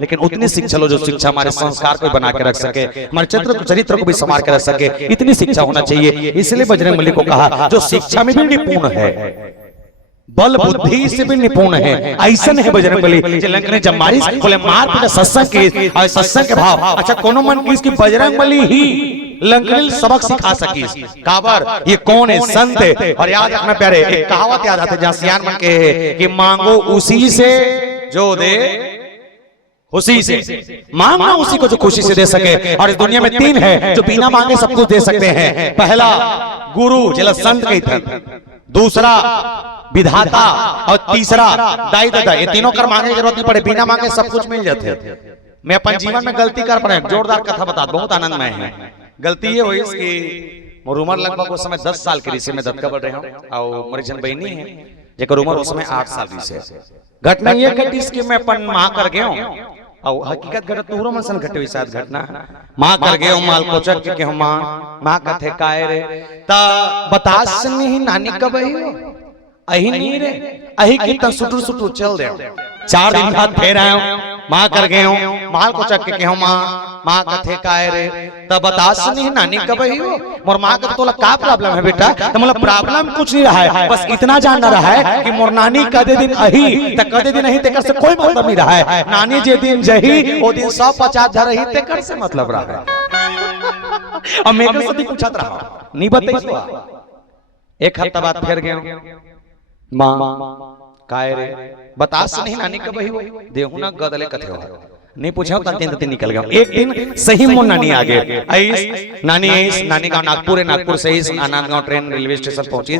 लेकिन उतनी शिक्षा लो जो शिक्षा हमारे संस्कार को बना के रख सके, हमारे चरित्र को भी संभाल के रख सके, इतनी शिक्षा होना चाहिए। इसलिए बजरंगबली को कहा जो शिक्षा में भी निपुण है, बल बुद्धि से भी निपुण है, ऐसा नहीं बजरंगबली लंका जब मारी बोले मार पीटा सत्संग के और सत्संग के भाव। अच्छा कोनो मन की इसकी बजरंगबली ही लंका सबक सिखा सकी काबर ये कौन है संत है। और याद रखना प्यारे एक कहावत याद आती है जहां सियान मन के है कि मांगो उसी से जो दे खुशी से, मांगना उसी को जो खुशी से दे सके। और इस दुनिया में तीन है जो बिना मांगे सब कुछ दे सकते हैं, पहला गुरु जिला संत कही था, दूसरा विधाता और तीसरा दाई दादा। ये तीनों कर मांगे की जरूरत नहीं पड़े, बिना मांगे सब कुछ मिल जाते। मैं अपन जीवन में गलती कर पड़े जोरदार कथा बता, बहुत आनंदमय है। गलती ये हुई कि मोर उम्र लगभग उस समय 10 साल के रिसे में दत्का बढ़ रहे हूं और मेरी जन बहनी है जेकर उम्र उस समय 8 साल रिसे। घटना ये घटी कि मैं अपन मां कर गया हूं और हकीकत घटत तोहरो मन सन घटे साथ घटना मां कर गए हूं माल कोचक के हम मां कथे काय रे ता बतास नहीं नानी कब आई अही नहीं रे अही की ता सुटुर सुटुर चल दे 4 दिन बाद फिर आयो मां कर गए हूं माल कोचक के हम मां कथे काय रे ता बतास नहीं नानी कब आई मोर मां का तोला का प्रॉब्लम है बेटा। तो मतलब प्रॉब्लम कुछ नहीं रहा है, बस इतना जानना रहा है कि मोर नानी कदे दिन अही त कदे दिन अही तेकर से कोई मतलब नहीं रहा है। नानी जे दिन जही ओ दिन 150 धरही तेकर से मतलब रहा है। और मैं कभी पूछत रहा नहीं बताई एक हफ्ता बाद फिर गए मां काय रे बतास नहीं नानी कब ही देहु ना गदले कथे हो नहीं पूछा तंते निकल गया। एक दिन सही मोर नानी आ गए आईस नानी का नागपुर है, नागपुर से ही नांदगांव ट्रेन रेलवे स्टेशन पहुंची,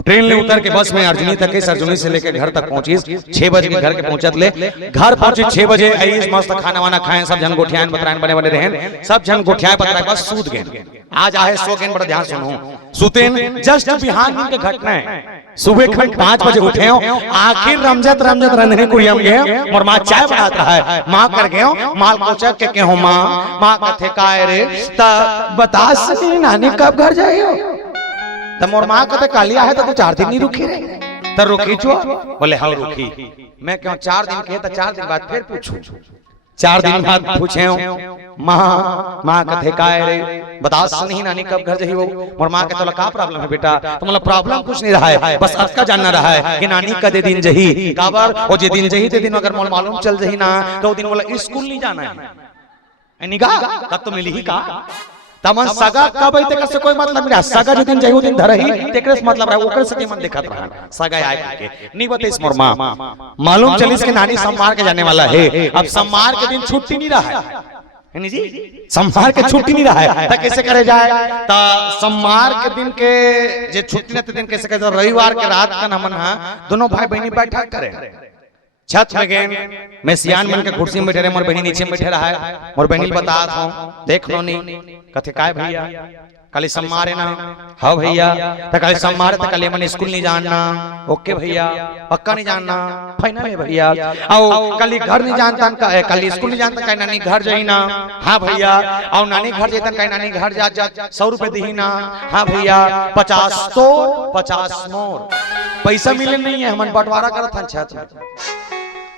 ट्रेन ले उतर के बस में अर्जुनी तक गई, अर्जुनी से लेकर घर तक पहुंची 6 बजे के घर के पहुंचत ले घर पहुंची 6 बजे आईस मस्त खाना वाना खाए, सब जन गोठियान बतरान बने बने रहे, सब जन गोठियाए बतराए बस सूत गए। आज आए सो गए बड़ा ध्यान सुनो सुतेन जस्ट बिहान दिन के घटना है। सुबह खंड 5 बजे उठे हो आखिर रमजत रमजत रंधनी कुड़ियम गए और मां चाय बनात रहा है, मां कर गए माल कोचक के हो मां कथे काय रे ता बता सके नानी कब घर जाइयो त मोर मां कथे कालिया है तो 4 दिन नहीं रुकी रे त रुकी छो बोले हां रुकी। मैं क्यों 4 दिन के त 4 दिन बाद फिर पूछूं 4 दिन बाद पूछे मां कथे काय रे बता नहीं नानी कब घर जाइयो मोर मां के तोला का प्रॉब्लम है बेटा। तो मतलब प्रॉब्लम कुछ नहीं रहा है, बस आज का जानना रहा है कि नानी कदे दिन जही काबर ओ जे दिन जही ते दिन अगर मोल मालूम चल जही ना तो दिन बोला स्कूल नहीं जाना है निगाह तब तो मिली ही का तमन सगा कब आई तेकर से कोई मतलब नहीं, सगा जो दिन जाइयो दिन धरही तेकर से मतलब रहा ओकर से मन देखत रहा सगा आए के नहीं बतेस मोर मां मालूम चलिस के नानी सम्मार के जाने वाला है। अब सम्मार के दिन छुट्टी नहीं रहा है जी, सम्मार के छुट्टी नहीं रहा है त कैसे करे जाए त सम्मार के दिन के जे छुट्टी न दिन कैसे करे रविवार के रात का हमन दोनों भाई बहनी बैठा करे छत में गए मैं सियान मन के कुर्सी में बैठे रहे मोर बहनी नीचे में बैठे रहा है। मोर बहनी बतात हूं देख लो नहीं कथे काय भैया कल सम्मारे ना हाँ भैया त कल सम्मारे त कल मन स्कूल नहीं जानना ओके भैया पक्का नहीं जानना फाइनल है भैया आओ कल घर नहीं जानता कल स्कूल नहीं जानता कहीं नानी घर जाई ना हाँ भैया आओ नानी घर जाता कहीं नानी घर जा 100 रुपए दी ना हाँ भैया 50 तो 50 मोर पैसा मिले नहीं है हमन बंटवारा करत हन छत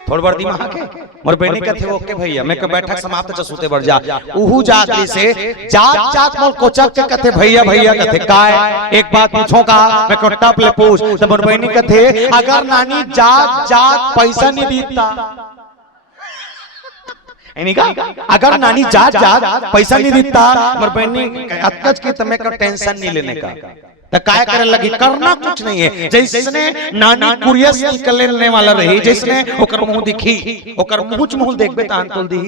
थोड़ी बार दिमाग के मोर बहनी कथे ओके भैया मैं के बैठक समाप्त च सुते बढ़ जा उहु जाति से जात जात मोल कोचक के कथे भैया भैया कथे काय एक बात पूछो का मैं को टप ले पूछ तो मोर बहनी कथे अगर नानी जात जात पैसा नहीं दीता यानी का अगर नानी जात जात पैसा नहीं देता मोर बहनी अतकच के तमे का टेंशन नहीं लेने का तो काय करे लगी करना कुछ नहीं है। जिसने नानी कुरियस निकलने वाला रही जिसने ओकर मुंह दिखी ओकर मुंह मुंह देखबे तान तोल दी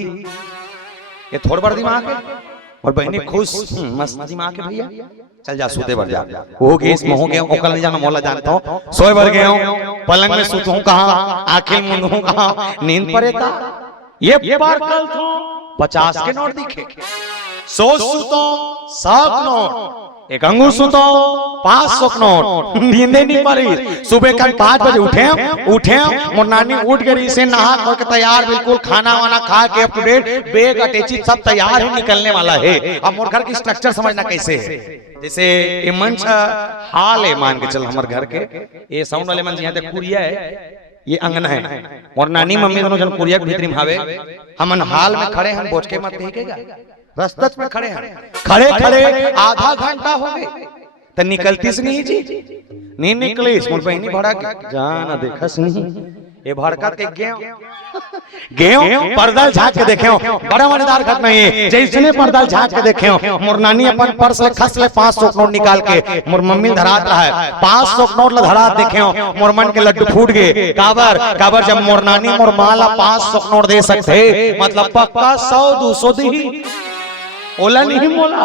ये थोड़ बड़ दिमाग है और बहनी खुश मस्त दिमाग है भैया चल जा सूते भर जा हो गए इस मुंह गए ओकर नहीं जाना मोला जानता हूं सोए भर गए हूं पलंग में सूतूं कहां आंखें मुंदूं कहां नींद पड़ेता ये बार कल तो 50 के नोट दिखे 100 सूतो 100 नोट एक अंगूर सुतो 500 नोट नींदे नहीं पड़ी। सुबह कल 5 बजे उठे मोर नानी उठ गई से नहा धो के तैयार बिल्कुल खाना वाना खा के अप टू डेट बेग अटैची सब तैयार ही निकलने वाला है। अब मोर घर की स्ट्रक्चर समझना कैसे है जैसे ये मंच हाल है मान के चल हमारे घर के ये साउंड वाले मंच यहाँ कुरिया है ये अंगना है और नानी मम्मी दोनों जन कुरिया के भीतरी में भावे हमन हाल में खड़े हैं बोझ के मत कहेगा रस्तच में खड़े हैं खड़े खड़े आधा घंटा हो गए तो निकलती से नहीं जी नहीं निकली स्कूल पे नहीं भड़ा जाना देखा नहीं ये भड़का के गेहूं पर्दा झाँक के देखे बड़ा मजेदार घटना है जैसे पर्दा झाँक के देखे मोर नानी अपन पर्स ले खस ले 500 नोट निकाल के मोर मम्मी धरात रहा है 500 नोट ला धरा देखे मोर मन के लड्डू फूट गए काबर काबर जब मोर नानी मोर माला 500 नोट दे सकते मतलब पक्का 100-200 दी ओला नहीं मोला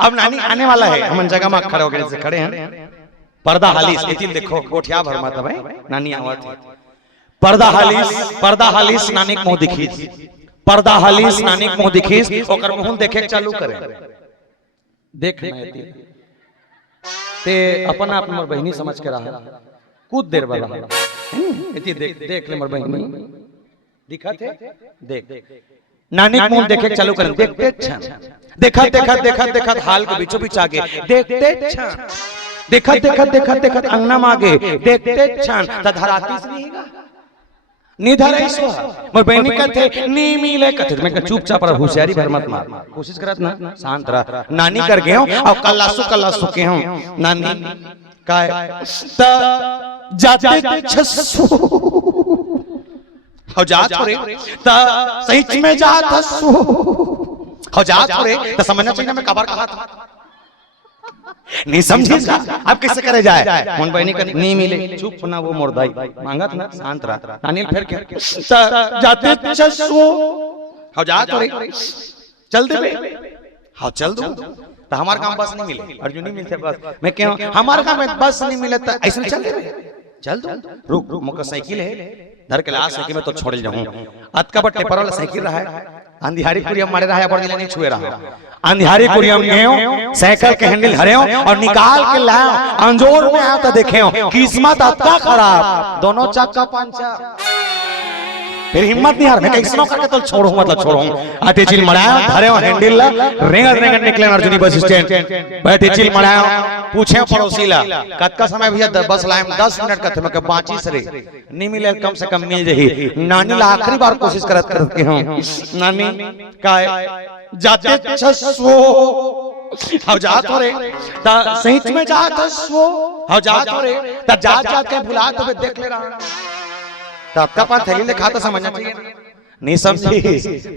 अब नानी आने वाला है हम जगह में खड़े होकर से खड़े हैं पर्दा हालिस इतिन देखो गोठिया भर माता भाई नानी आवत पर्दा हालिस नानी मुंह दिखीस पर्दा हालिस नानी मुंह दिखीस ओकर मुंह देखे चालू करे देखना है ते अपन आप मोर बहिनी समझ के रहा कुछ देर वाला इति देख ले मोर बहिनी दिखत है देख नानी मुंह देखे चालू करे देखते देखत हाल के बीचों बीच आगे देखत अंगना में आगे देखते छान धराती से नहीं धरे सो मोर बहनी कहते नहीं मिले कहते मैं चुपचाप रह होशियारी भर मत मार कोशिश करत ना शांत रह नानी कर गए हो और कल्लासु के हो नानी काय त जाते छसु हो जात रे त सही में जात हसु हो जात रे त समझना चाहिए मैं कबार कहा था नहीं समझे अब कैसे करे जाए मोन बहनी का नहीं मिले चुप ना वो मोरदाई मांगत ना शांत रहा नानी फिर क्या जाते छसु हो जात रे चल दे हाँ चल दो तो हमारे काम बस नहीं मिले अर्जुन नहीं मिलते बस मैं क्यों हमारे काम में बस नहीं मिले तो ऐसे चल दो रुक मोटरसाइकिल है धर के लाश है कि मैं तो छोड़ जाऊं अत का बट्टे पर वाला साइकिल रहा है अंधियारी कुरियम मारे रहा है पर नहीं छुए रहा अंधियारी कुरियम गए साइकिल के हैंडल हरे और निकाल के लाओ अंजोर में आया तो देखे किस्मत अत्ता खराब दोनों चक्का पंचर फिर हिम्मत नहीं हार मैं कैसे करके तो छोड़ू मतलब छोड़ू आते चिल मराया धरे हैंडल रेंगत निकले अर्जुनी बस स्टैंड बैठे चिल मराया पूछे पड़ोसी ला कत का समय भैया बस लाए 10 मिनट का थे मैं बाची सरे नहीं मिले कम से कम मिल रही नानी ला आखिरी बार कोशिश करत के हूं नानी काय जाते छसो हो जात रे ता सही में जात छसो हो जात रे ता जात के भुला तो देख ले रहा तो आपका पास थैली ले खाता समझना चाहिए नहीं समझी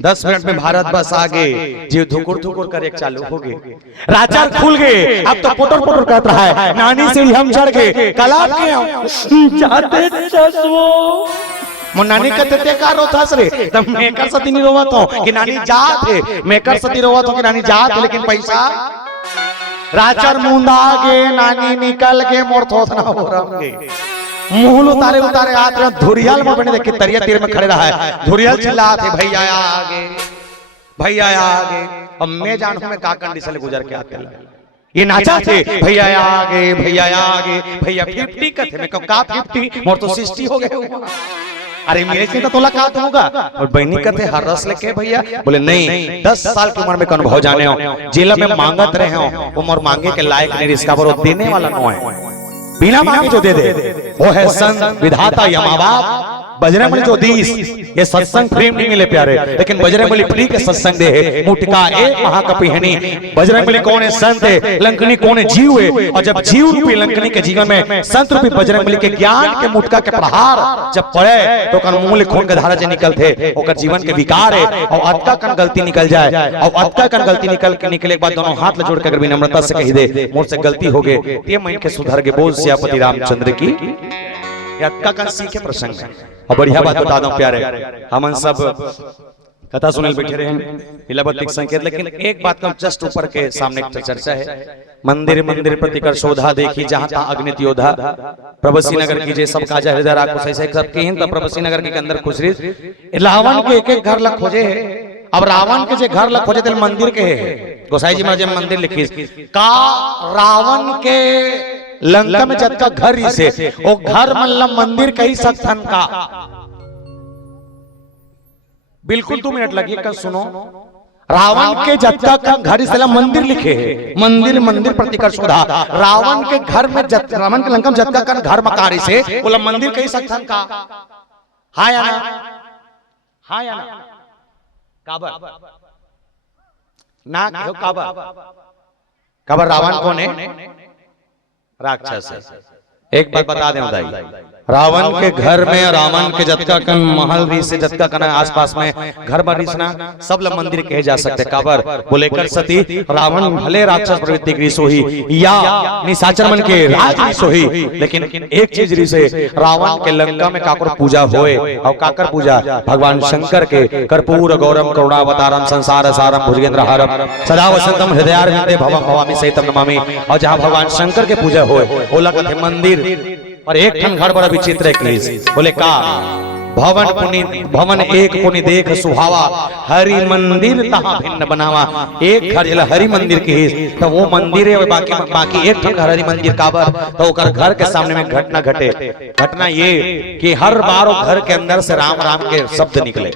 10 मिनट में भारत बस आगे जीव धुकुर कर एक चालू हो गए राचार खुल गए अब तो पोटर कहता है नानी से हम चढ़ गए कलाप के जाते छसो मो नानी कहते ते का रोथास रे तब मेकर सती नहीं रोवत हो कि नानी जात है मेकर सती रोवत हो कि नानी जात है लेकिन पैसा राचार मुंडा गे नानी निकल के मोर थोथना हो रंगे मुंह उतारे हाथ में धुरियाल में बने देखे तरिया तीर में खड़े रहा है धुरियाल चिल्लाते भैया आगे अब मैं जानू मैं का कंडीशन से गुजर के आते ये नाचा थे भैया आगे भैया 50 का थे मैं का 50 मोर तो 60 हो गए अरे मेरे से तो तोला का होगा और बहनी कहते हर रस लेके भैया बोले नहीं 10 साल की उम्र में कौन भाव जाने हो जेल में मांगत रहे हो वो मोर मांगे के लायक नहीं इसका पर देने वाला नो है बिना मांगे जो दे वो है संत विधाता यमाबाप बजरंगबली जो दीस ये सत्संग प्रेम नहीं मिले प्यारे लेकिन बजरंगबली फ्री के सत्संग दे है मुटिका एक महाकपि है नहीं बजरंगबली कौन है संत है लंकनी कौन है जीव है और जब जीव रूपी लंकनी के जीवन में संत रूपी बजरंगबली के ज्ञान के मुटका के प्रहार जब पड़े तो कन मूल खून के धारा से निकलते ओकर जीवन के विकार है और अतका कन गलती निकल जाए और अतका कन गलती निकले के बाद दोनों हाथ जोड़ के अगर विनम्रता से कही दे मोर से गलती हो गए ये मैं के सुधर के बोल सियापति रामचंद्र की या कन सीखे प्रसंग है और बढ़िया बात बता दूं प्यारे हम सब कथा सुनल बैठे रहे इलावतिक संकेत लेकिन एक बात का जस्ट ऊपर के सामने चर्चा है मंदिर प्रतिकर शोधा देखी जहां था अग्नित योद्धा प्रभसी नगर की जे सब काजा हृदय राखो ऐसे सब के हिंद प्रभसी नगर के अंदर खुशरी रावण के एक घर ला खोजे है अब रावण के जे घर ला खोजे थे मंदिर के है गोसाई जी महाराज मंदिर लिखी का रावण के लंका में जब का घर ही से वो घर मतलब मंदिर कही सकथन का बिल्कुल 2 मिनट लगी कर सुनो रावण के जत्का का घर इसलिए मंदिर लिखे है, मंदिर मंदिर प्रतिकर्ष उधा। रावण के घर में रावण के लंका में जत्का का घर मकारी से बोला मंदिर कही सकता का। हाँ या ना, हाँ या ना, काबर ना क्यों काबर, काबर रावण कौन है? राक्षस है। एक बात बता दें उदाई, रावण के घर में रावण के जत्का कन महल री से जत्का कन आसपास में घर बरिसना सब ल मंदिर कहे जा सकते। काबर बोले कर सती रावण भले राक्षस प्रवृत्ति की सोही या निशाचर मन के राज सोही, लेकिन एक चीज री से रावण के लंका में काकर पूजा होए और काकर पूजा भगवान शंकर के कर्पूर गौरम करुणावतारम संसार सारम भुजगेंद्र हारम सदा वसंतम हृदयारविंदे भवम भवामी सहितम नमामि। और जहां भगवान शंकर के पूजा होए ओला कथे मंदिर। और एक ठन घर बड़ा विचित्र है, बोले का भवन एक पुनि देख सुहावा हरि मंदिर तहां भिन्न बनावा। एक घर जला हरि मंदिर के तो वो मंदिर है, बाकी एक ठन घर हरि मंदिर काबर तो ओकर घर के सामने में घटना घटे। घटना ये कि हर बार वो घर के अंदर से राम राम के शब्द निकले।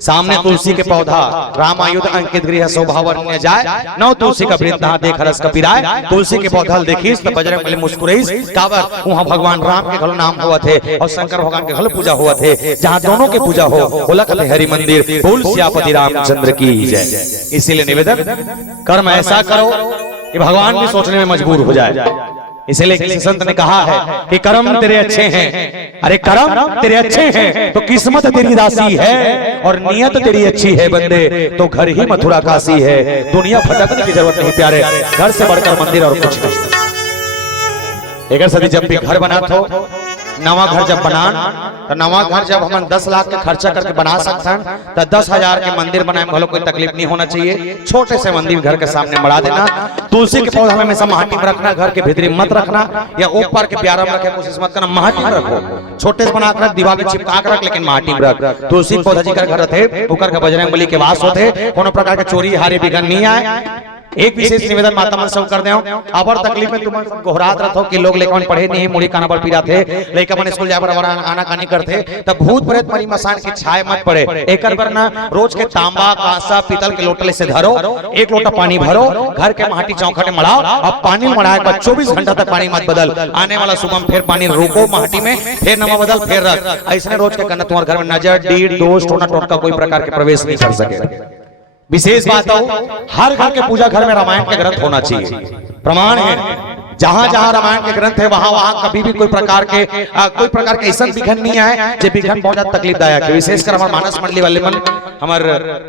सामने तुलसी के पौधा रामायुध अंकित गृह शोभावन्य जाए नौ तुलसी का वृंदा देख रस कपिराय। तुलसी के पौधा देखिस तो बजरंग बली मुस्कुराइस। काबर वहां भगवान राम के घर नाम हुआ थे और शंकर भगवान के घर पूजा हुआ थे। जहां दोनों के पूजा हो बोला कहते हरि मंदिर बोल सियापति रामचंद्र की जय। इसीलिए निवेदन कर्म ऐसा करो कि भगवान भी सोचने में मजबूर हो जाए। इसलिए किसी संत ने कहा है कि कर्म तेरे अच्छे हैं, अरे कर्म तेरे अच्छे हैं तो किस्मत तेरी दासी है और नियत तेरी अच्छी है बंदे तो घर ही मथुरा काशी है। दुनिया भटकने की जरूरत नहीं प्यारे, घर से बढ़कर मंदिर और कुछ नहीं। एक सदी जब भी घर बना तो नवा घर जब बनान तो नवा घर जब हम 10 लाख के खर्चा करके बना सकते हैं तो 10,000 के मंदिर बनाए में कोई तकलीफ नहीं होना चाहिए। छोटे से मंदिर घर के सामने बढ़ा देना। तुलसी के पौधा में हमेशा माटी में रखना, घर के भीतरी मत रखना या ऊपर के प्यारा में रखे कोशिश मत करना, माटी में रखो। छोटे से बना कर दीवार में चिपका कर रख लेकिन माटी में रख। तुलसी पौधा जी का घर थे ऊपर का बजरंग बली के वास होते, कोनो प्रकार के चोरी हारे बिघन नहीं आए। एक विशेष निवेदन माता मन सब कर दे अबर तकलीफ में तुम गोहरात रहो कि लोग लेकिन पढ़े नहीं मुड़ी काना पर पीरा थे लेकिन अपन स्कूल जाए आना कानी करते तब भूत प्रेत मरी मसान की छाए मत पड़े। एक ना रोज के तांबा कांसा पीतल के लोटले से धरो, एक लोटा पानी भरो, घर के माटी चौखट में मड़ाओ। अब पानी मड़ाए बाद 24 घंटा तक पानी मत बदल। आने वाला सुबह फिर पानी रोको माटी में, फिर नमा बदल फिर रख। ऐसे रोज के करना तुम्हारे घर में नजर डीड दोष टोना टोटका कोई प्रकार के प्रवेश नहीं कर सके। विशेष बात हो हर घर के पूजा घर में रामायण के ग्रंथ होना चाहिए। प्रमाण है जहां जहां रामायण के ग्रंथ है वहां वहां कभी भी कोई प्रकार के ऐसा विघन नहीं आए जो विघन बहुत ज्यादा तकलीफदायक है। विशेषकर हमारे मानस मंडली वाले मन, हमारे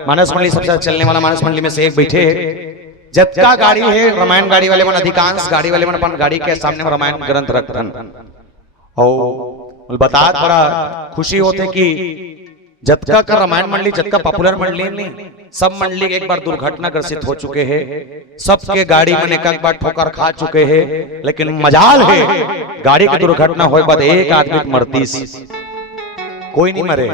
मानस मंडली सबसे चलने वाला मानस मंडली में से एक बैठे है जतका गाड़ी है रामायण गाड़ी वाले मन, अधिकांश गाड़ी वाले मन अपन गाड़ी के सामने रामायण ग्रंथ रखतन। और बता बड़ा खुशी होते कि जतका का रामायण मंडली जतका पॉपुलर मंडली नहीं, सब मंडली एक बार दुर्घटना ग्रसित हो चुके हैं। सबके गाड़ी में एक बार ठोकर खा चुके हैं, लेकिन मजाल है गाड़ी की दुर्घटना होए बाद एक आदमी मरती कोई नहीं मरे।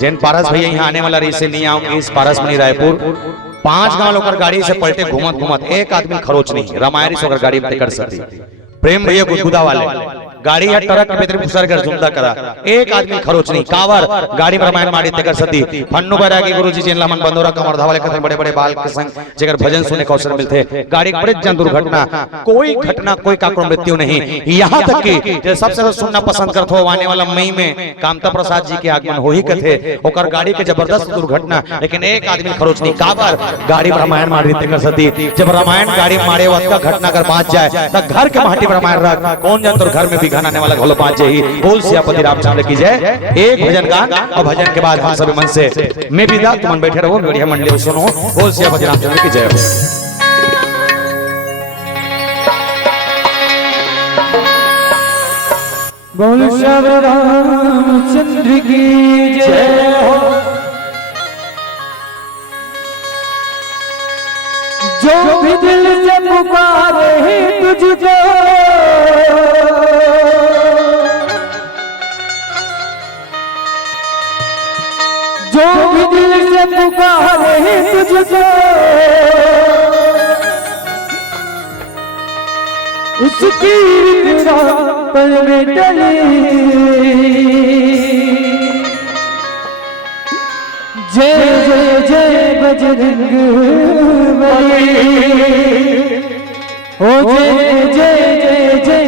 जैन पारस भैया यहाँ आने वाला रही से नहीं आऊंगी इस पारस मनी रायपुर 5 गांव लोग गाड़ी से पलटे घूमत घूमत एक आदमी खरोच नहीं रामायण से गाड़ी में कर सकती। प्रेम भैया गुदगुदा वाले गाड़ी या ट्रक के भीतर घुसर कर जुमदा करा एक आदमी खरोच नहीं। कावर गाड़ी में रामायण माड़ी ते कर सती। फन्नू बैरागी गुरुजी जिन लमन बंदोरा कमर धावले कथन बड़े बड़े बाल के संग जेकर भजन सुने के अवसर मिलते। गाड़ी बड़े जन दुर्घटना कोई घटना कोई का मृत्यु नहीं। यहाँ तक कि सबसे सुनना पसंद करते हो आने वाला मई में कामता प्रसाद जी के आगमन हो ही कथे ओकर गाड़ी के जबरदस्त दुर्घटना, लेकिन एक आदमी खरोच नहीं। कावर गाड़ी में रामायण माड़ी ते कर सती। जब रामायण गाड़ी मारे वक्त का घटना अगर बाँच जाए तो घर के माटी में रामायण रख कौन जान तो घर में भी आने वाला घोलो पांच ही बोल सियापति रामचंद्र की जय। एक भजन गान और भजन के बाद हम सभी मन से मैं विदा तुम बैठे रहो बढ़िया मंडली सुनो। बोल सियापति रामचंद्र की जय। बोल सियापति रामचंद्र की जय हो। जो भी दिल से पुकारे तुझको जो भी दिल से पुकारे तुझको उसकी मेरा पल में टले। जय जय जय बजरंग बली। ओ जय जय जय जय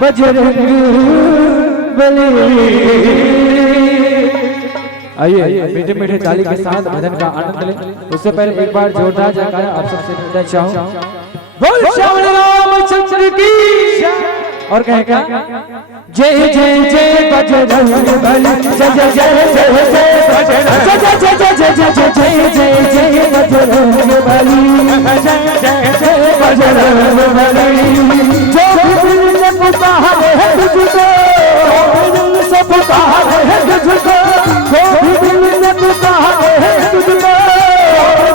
बजरंग बली। आइए मीठे मीठे ताली के साथ भजन का आनंद लें। उससे पहले एक बार जोरदार जयकारा आप सबसे मिलना चाहूं। बोल श्याम रामचंद्र की। और कहे क्या? जय जय जय बजरंग बली। जय जय जय जय जय बजरंग। जय जय जय जय जय जय जय जय बजरंग बली। जय जय जय बजरंग बली। जो भी दिल से पुकारे है तुझको, दिल से पुकारे है तुझको, जो भी दिल से पुकारे है तुझको,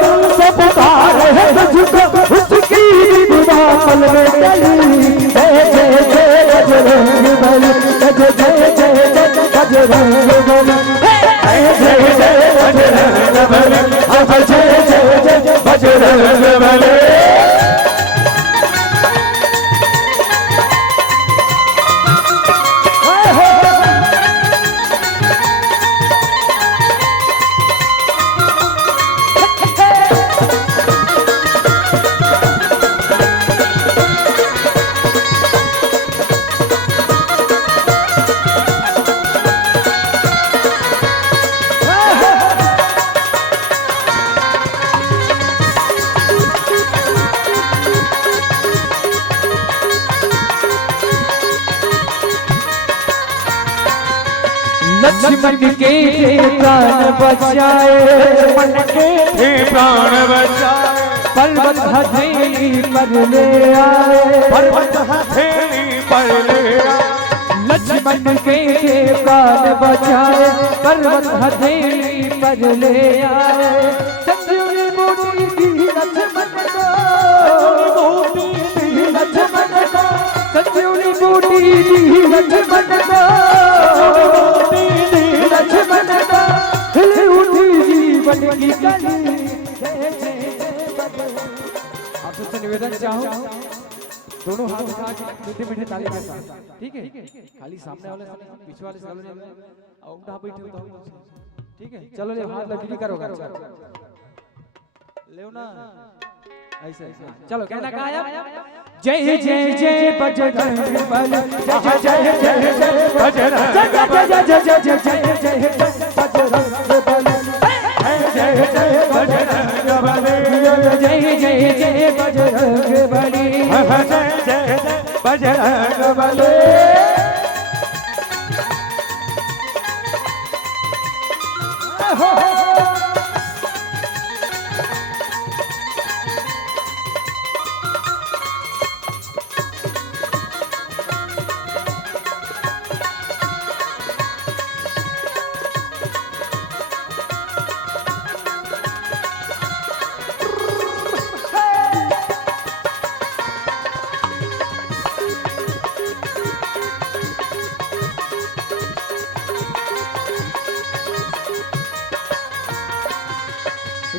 दिल से पुकारे है तुझको, उसकी दुआ पल में टली। जय जय जय बजरंग बली। जय जय जय जय बजरंग बली। जय जय जय बजरंग बली। जय जय जय बजरंग बली। लक्ष्मण के प्राण बचाए, लक्ष्मण के प्राण बचाए, पर्वत हथेली पर ले आए, पर्वत हथेली पर ले आए। लक्ष्मण के प्राण बचाए, पर्वत हथेली पर ले आए। संजीवनी बूटी दी लक्ष्मण को, लक्ष्मण को संजीवनी बूटी दी लक्ष्मण को, लक्ष्मण का हिल उठी जीवन की कली। आप सबसे निवेदन चाहूं, दोनों हाथ उठा के मीठे मीठे ताली के साथ, ठीक है? खाली सामने वाले से पीछे वाले से उठा बैठे हो, ठीक है? चलो ले हाथ लगी करोगा, ले ना ऐसे चलो। कहना कहा है? जय जय जय बजरंग बली। जय जय जय जय बजरंग। जय जय जय जय जय जय जय बजरंग बली। जय जय बजरंग बली। जय जय जय बजरंग बली। जय जय जय बजरंग बली।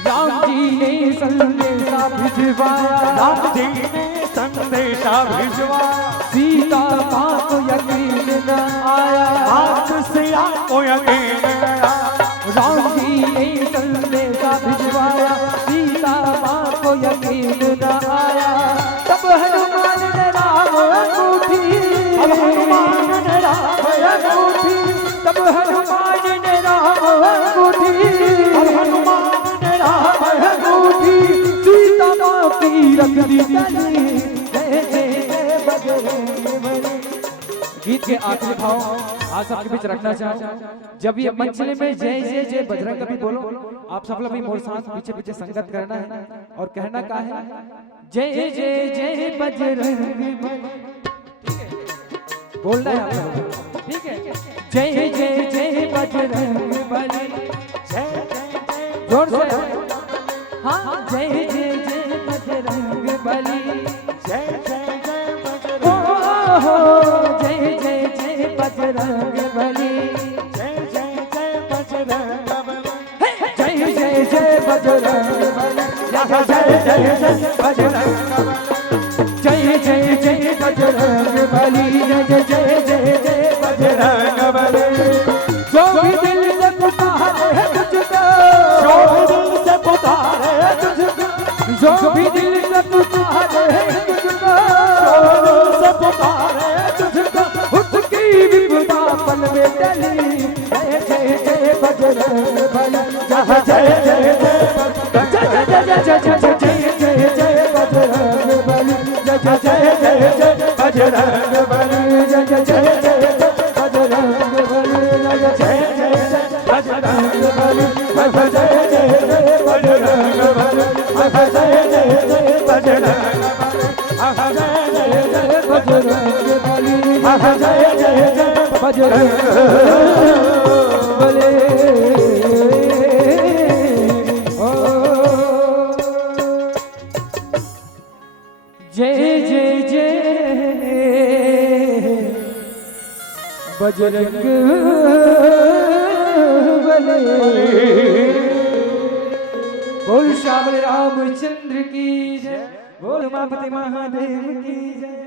राम जी ने संदेशा भिजवाया, राम जी ने संदेशा भिजवाया। सीता माँ को यकीन न आया, आप सिया को यकीन न आया। राम जी ने संदेशा भिजवाया, सीता माँ को यकीन न आया। तब हनुमान ने राम अंगूठी, हनुमान ने राम अंगूठी, तब हनुमान ने राम अंगूठी, हनुमान राम अंगूठी सीता माँ की रख दी गली। जय जय जय बजरंग बली। गीत के आखिरी भाव आज सबके बीच रखना चाहूँ। जब ये मंचले में जय जय जय बजरंग कभी बोलो, आप सब लोग भी मोर साथ पीछे पीछे संगत करना है और कहना का है? जय जय जय बजरंग बली। बोलना है आप लोग, ठीक है? जय जय जय बजरंग बली। जय जोर से हाँ। जय जय जय बजरंग बली। जय जय जय बजरंग। हो जय जय जय बजरंग बली। जय जय जय बजरंग बली। जय जय जय बजरंग बली। जय जय जय बजरंग बली। जय जय जय बजरंग बली। जय जय जय जय बजरंग बली। जो भी दिल से पुकारे है तुझको, जो भी दिल से पुकारे पे टली जय जय जय बजरंग बली जय जय जय जय जय बजरंग बली जय जय जय जय बजरंग बली जय जय जय जय बजरंग बली जय जय जय बजरंग बली जय जय जय बजरंग बली जय जय जय बजरंग जय जय जय बजरंग बली ओ जय जय जय बजरंग बली बोल श्याम रामचंद्र की जय बोल उमापति महादेव की जय।